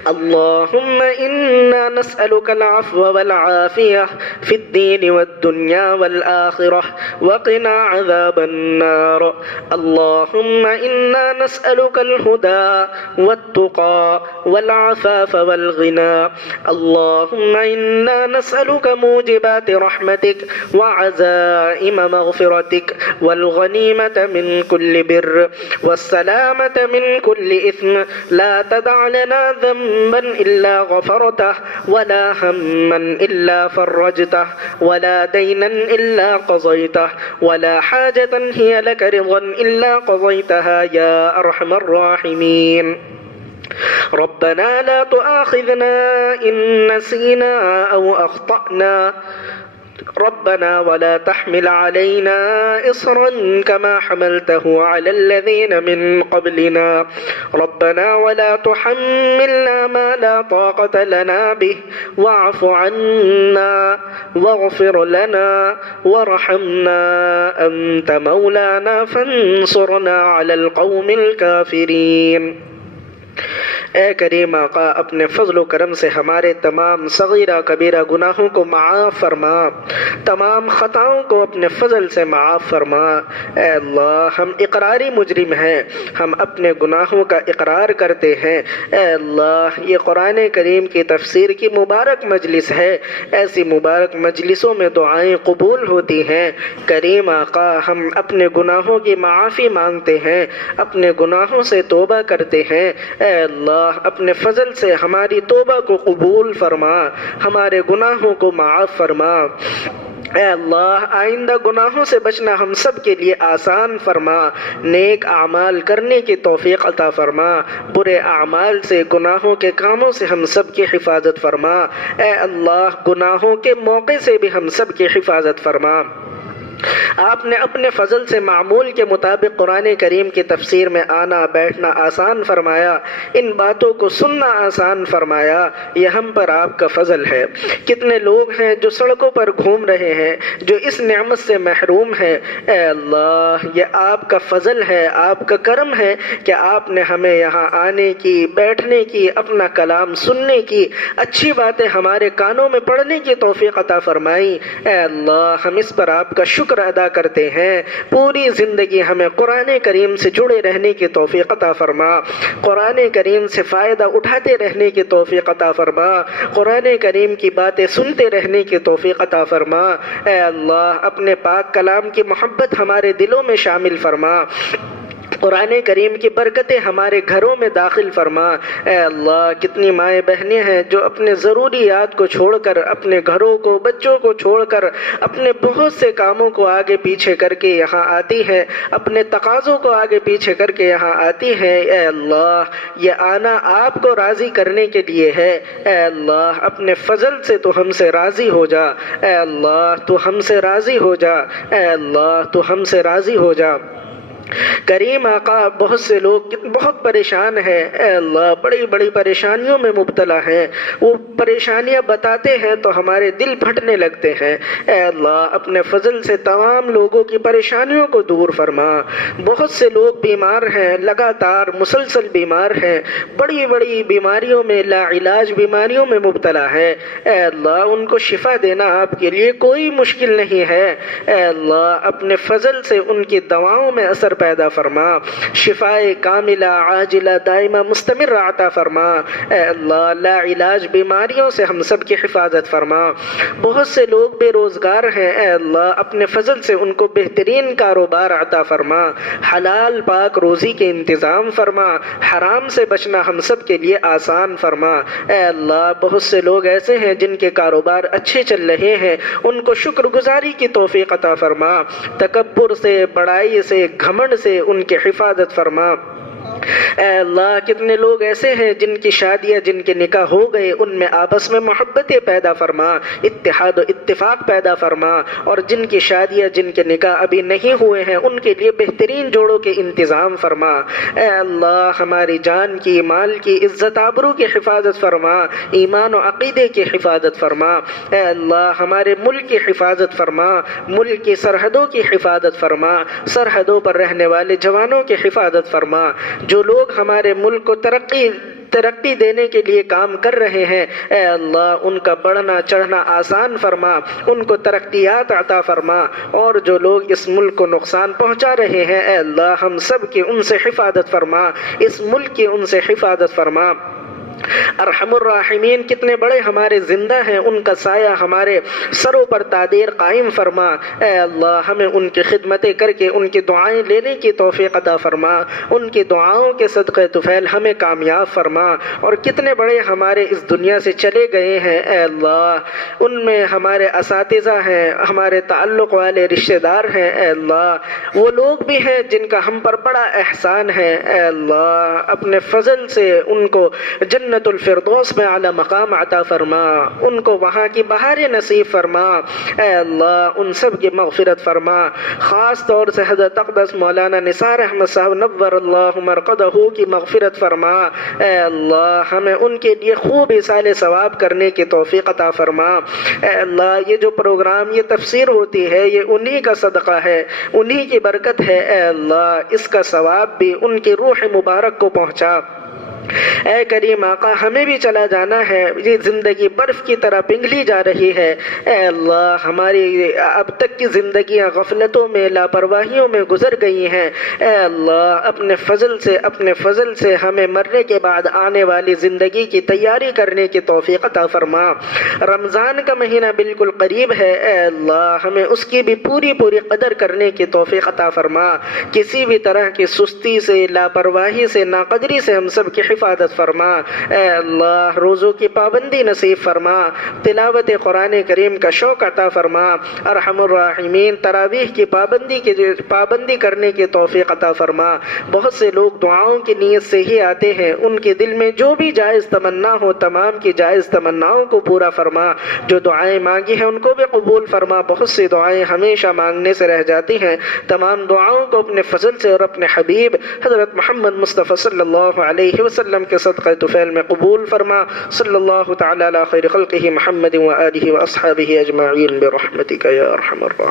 اللهم إنا نسألك العفو والعافية في الدين والدنيا والآخرة وقنا عذاب النار اللهم إنا نسألك الهدى والتقى والعفاف والغنى اللهم إنا نسألك موجبات رحمتك وعزائم مغفرتك والغنيمة من كل بر والسلامة من كل إثم لا تدع لنا ذنبا إلا غفرته ولا هما إلا فرجته ولا دينا إلا قضيته ولا حاجة هي لك رضا إلا قضيتها يا أرحم الراحمين ربنا لا تؤاخذنا إن نسينا أو أخطأنا ربنا ولا تحمل علينا إصرا كما حملته على الذين من قبلنا ربنا ولا تحملنا ما لا طاقة لنا به واعف عنا واغفر لنا وارحمنا أنت مولانا فانصرنا على القوم الكافرين۔ اے کریم آقا، اپنے فضل و کرم سے ہمارے تمام صغیرہ کبیرہ گناہوں کو معاف فرما، تمام خطاؤں کو اپنے فضل سے معاف فرما۔ اے اللہ، ہم اقراری مجرم ہیں، ہم اپنے گناہوں کا اقرار کرتے ہیں۔ اے اللہ، یہ قرآن کریم کی تفسیر کی مبارک مجلس ہے، ایسی مبارک مجلسوں میں دعائیں قبول ہوتی ہیں۔ کریم آقا، ہم اپنے گناہوں کی معافی مانگتے ہیں، اپنے گناہوں سے توبہ کرتے ہیں۔ اے اللہ، اپنے فضل سے ہماری توبہ کو قبول فرما، ہمارے گناہوں کو معاف فرما۔ اے اللہ، آئندہ گناہوں سے بچنا ہم سب کے لیے آسان فرما، نیک اعمال کرنے کی توفیق عطا فرما، برے اعمال سے، گناہوں کے کاموں سے ہم سب کی حفاظت فرما۔ اے اللہ، گناہوں کے موقع سے بھی ہم سب کی حفاظت فرما۔ آپ نے اپنے فضل سے معمول کے مطابق قرآن کریم کی تفسیر میں آنا بیٹھنا آسان فرمایا، ان باتوں کو سننا آسان فرمایا، یہ ہم پر آپ کا فضل ہے۔ کتنے لوگ ہیں جو سڑکوں پر گھوم رہے ہیں، جو اس نعمت سے محروم ہیں۔ اے اللہ، یہ آپ کا فضل ہے، آپ کا کرم ہے کہ آپ نے ہمیں یہاں آنے کی، بیٹھنے کی، اپنا کلام سننے کی، اچھی باتیں ہمارے کانوں میں پڑھنے کی توفیق عطا فرمائی۔ اے اللہ، ہم اس پر آپ کا شکر ادا کرتے ہیں۔ پوری زندگی ہمیں قرآن کریم سے جڑے رہنے کی توفیق عطا فرما، قرآن کریم سے فائدہ اٹھاتے رہنے کی توفیق عطا فرما، قرآن کریم کی باتیں سنتے رہنے کی توفیق عطا فرما۔ اے اللہ، اپنے پاک کلام کی محبت ہمارے دلوں میں شامل فرما، قرآن کریم کی برکتیں ہمارے گھروں میں داخل فرما۔ اے اللہ، کتنی مائیں بہنیں ہیں جو اپنے ضروریات کو چھوڑ کر، اپنے گھروں کو، بچوں کو چھوڑ کر، اپنے بہت سے کاموں کو آگے پیچھے کر کے یہاں آتی ہیں، اپنے تقاضوں کو آگے پیچھے کر کے یہاں آتی ہیں۔ اے اللہ، یہ آنا آپ کو راضی کرنے کے لیے ہے۔ اے اللہ، اپنے فضل سے تو ہم سے راضی ہو جا۔ اے اللہ، تو ہم سے راضی ہو جا۔ اے اللہ، تو ہم سے راضی ہو جا۔ کریم آقا، بہت سے لوگ بہت پریشان ہیں، اے اللہ، بڑی بڑی پریشانیوں میں مبتلا ہیں، وہ پریشانیاں بتاتے ہیں تو ہمارے دل پھٹنے لگتے ہیں۔ اے اللہ، اپنے فضل سے تمام لوگوں کی پریشانیوں کو دور فرما۔ بہت سے لوگ بیمار ہیں، لگاتار مسلسل بیمار ہیں، بڑی بڑی بیماریوں میں، لا علاج بیماریوں میں مبتلا ہے۔ اے اللہ، ان کو شفا دینا آپ کے لیے کوئی مشکل نہیں ہے۔ اے اللہ، اپنے فضل سے ان کی دواؤں میں اثر پیدا فرما، شفائے کاملہ عاجلہ دائمہ مستمر عطا فرما۔ اے اللہ، لا علاج بیماریوں سے ہم سب کی حفاظت فرما۔ بہت سے لوگ بے روزگار ہیں، اے اللہ، اپنے فضل سے ان کو بہترین کاروبار عطا فرما، حلال پاک روزی کے انتظام فرما، حرام سے بچنا ہم سب کے لیے آسان فرما۔ اے اللہ، بہت سے لوگ ایسے ہیں جن کے کاروبار اچھے چل رہے ہیں، ان کو شکر گزاری کی توفیق عطا فرما، تکبر سے، بڑائی سے، گھمنڈ سے ان کی حفاظت فرما۔ اے اللہ، کتنے لوگ ایسے ہیں جن کی شادیاں، جن کے نکاح ہو گئے، ان میں آپس میں محبتیں پیدا فرما، اتحاد و اتفاق پیدا فرما، اور جن کی شادیاں، جن کے نکاح ابھی نہیں ہوئے ہیں، ان کے لیے بہترین جوڑوں کے انتظام فرما۔ اے اللہ، ہماری جان کی، مال کی، عزت آبرو کی حفاظت فرما، ایمان و عقیدے کی حفاظت فرما۔ اے اللہ، ہمارے ملک کی حفاظت فرما، ملک کی سرحدوں کی حفاظت فرما، سرحدوں پر رہنے والے جوانوں کی حفاظت فرما۔ جو لوگ ہمارے ملک کو ترقی دینے کے لیے کام کر رہے ہیں، اے اللہ، ان کا بڑھنا چڑھنا آسان فرما، ان کو ترقیات عطا فرما، اور جو لوگ اس ملک کو نقصان پہنچا رہے ہیں، اے اللہ، ہم سب کی ان سے حفاظت فرما، اس ملک کی ان سے حفاظت فرما۔ ارحم الراحمین، کتنے بڑے ہمارے زندہ ہیں، ان کا سایہ ہمارے سروں پر تادیر قائم فرما۔ اے اللہ، ہمیں ان کی خدمتیں کر کے ان کی دعائیں لینے کی توفیق عطا فرما، ان کی دعاؤں کے صدقے طفیل ہمیں کامیاب فرما۔ اور کتنے بڑے ہمارے اس دنیا سے چلے گئے ہیں، اے اللہ، ان میں ہمارے اساتذہ ہیں، ہمارے تعلق والے رشتہ دار ہیں، اے اللہ، وہ لوگ بھی ہیں جن کا ہم پر بڑا احسان ہے۔ اے اللہ، اپنے فضل سے ان کو جنت الفردوس میں اعلیٰ مقام عطا فرما، ان کو وہاں کی بہاریں نصیب فرما۔ اے اللہ ان سب کی مغفرت فرما، خاص طور سے حضرت اقدس مولانا نثار احمد صاحب نور اللہ مرقدہ کی مغفرت فرما۔ اے اللہ ہمیں ان کے لیے خوب ایصال ثواب کرنے کی توفیق عطا فرما۔ اے اللہ یہ جو پروگرام یہ تفسیر ہوتی ہے یہ انہی کا صدقہ ہے، انہی کی برکت ہے۔ اے اللہ اس کا ثواب بھی ان کی روح مبارک کو پہنچا۔ اے کریم آقا ہمیں بھی چلا جانا ہے، یہ زندگی برف کی طرح پگھلی جا رہی ہے۔ اے اللہ ہماری اب تک کی زندگیاں غفلتوں میں لاپرواہیوں میں گزر گئی ہیں۔ اے اللہ اپنے فضل سے ہمیں مرنے کے بعد آنے والی زندگی کی تیاری کرنے کی توفیق عطا فرما۔ رمضان کا مہینہ بالکل قریب ہے، اے اللہ ہمیں اس کی بھی پوری قدر کرنے کی توفیق عطا فرما۔ کسی بھی طرح کی سستی سے، لاپرواہی سے، ناقدری سے ہم سب کی حفاظت فرما۔ اے اللہ روزوں کی پابندی نصیب فرما، تلاوت قرآن کریم کا شوق عطا فرما۔ ارحم الراحمین تراویح کی پابندی کرنے کی توفیق عطا فرما۔ بہت سے لوگ دعاؤں کی نیت سے ہی آتے ہیں، ان کے دل میں جو بھی جائز تمنا ہو تمام کی جائز تمناؤں کو پورا فرما۔ جو دعائیں مانگی ہیں ان کو بھی قبول فرما۔ بہت سی دعائیں ہمیشہ مانگنے سے رہ جاتی ہیں، تمام دعاؤں کو اپنے فضل سے اور اپنے حبیب حضرت محمد مصطفیٰ صلی اللہ علیہ وسلم کے صدقہ طفیل میں قبول فرما۔ صلی اللہ تعالی علی خیر خلقہ محمد و آلہ و اصحابہ اجمعین برحمتک یا ارحم الراحمین۔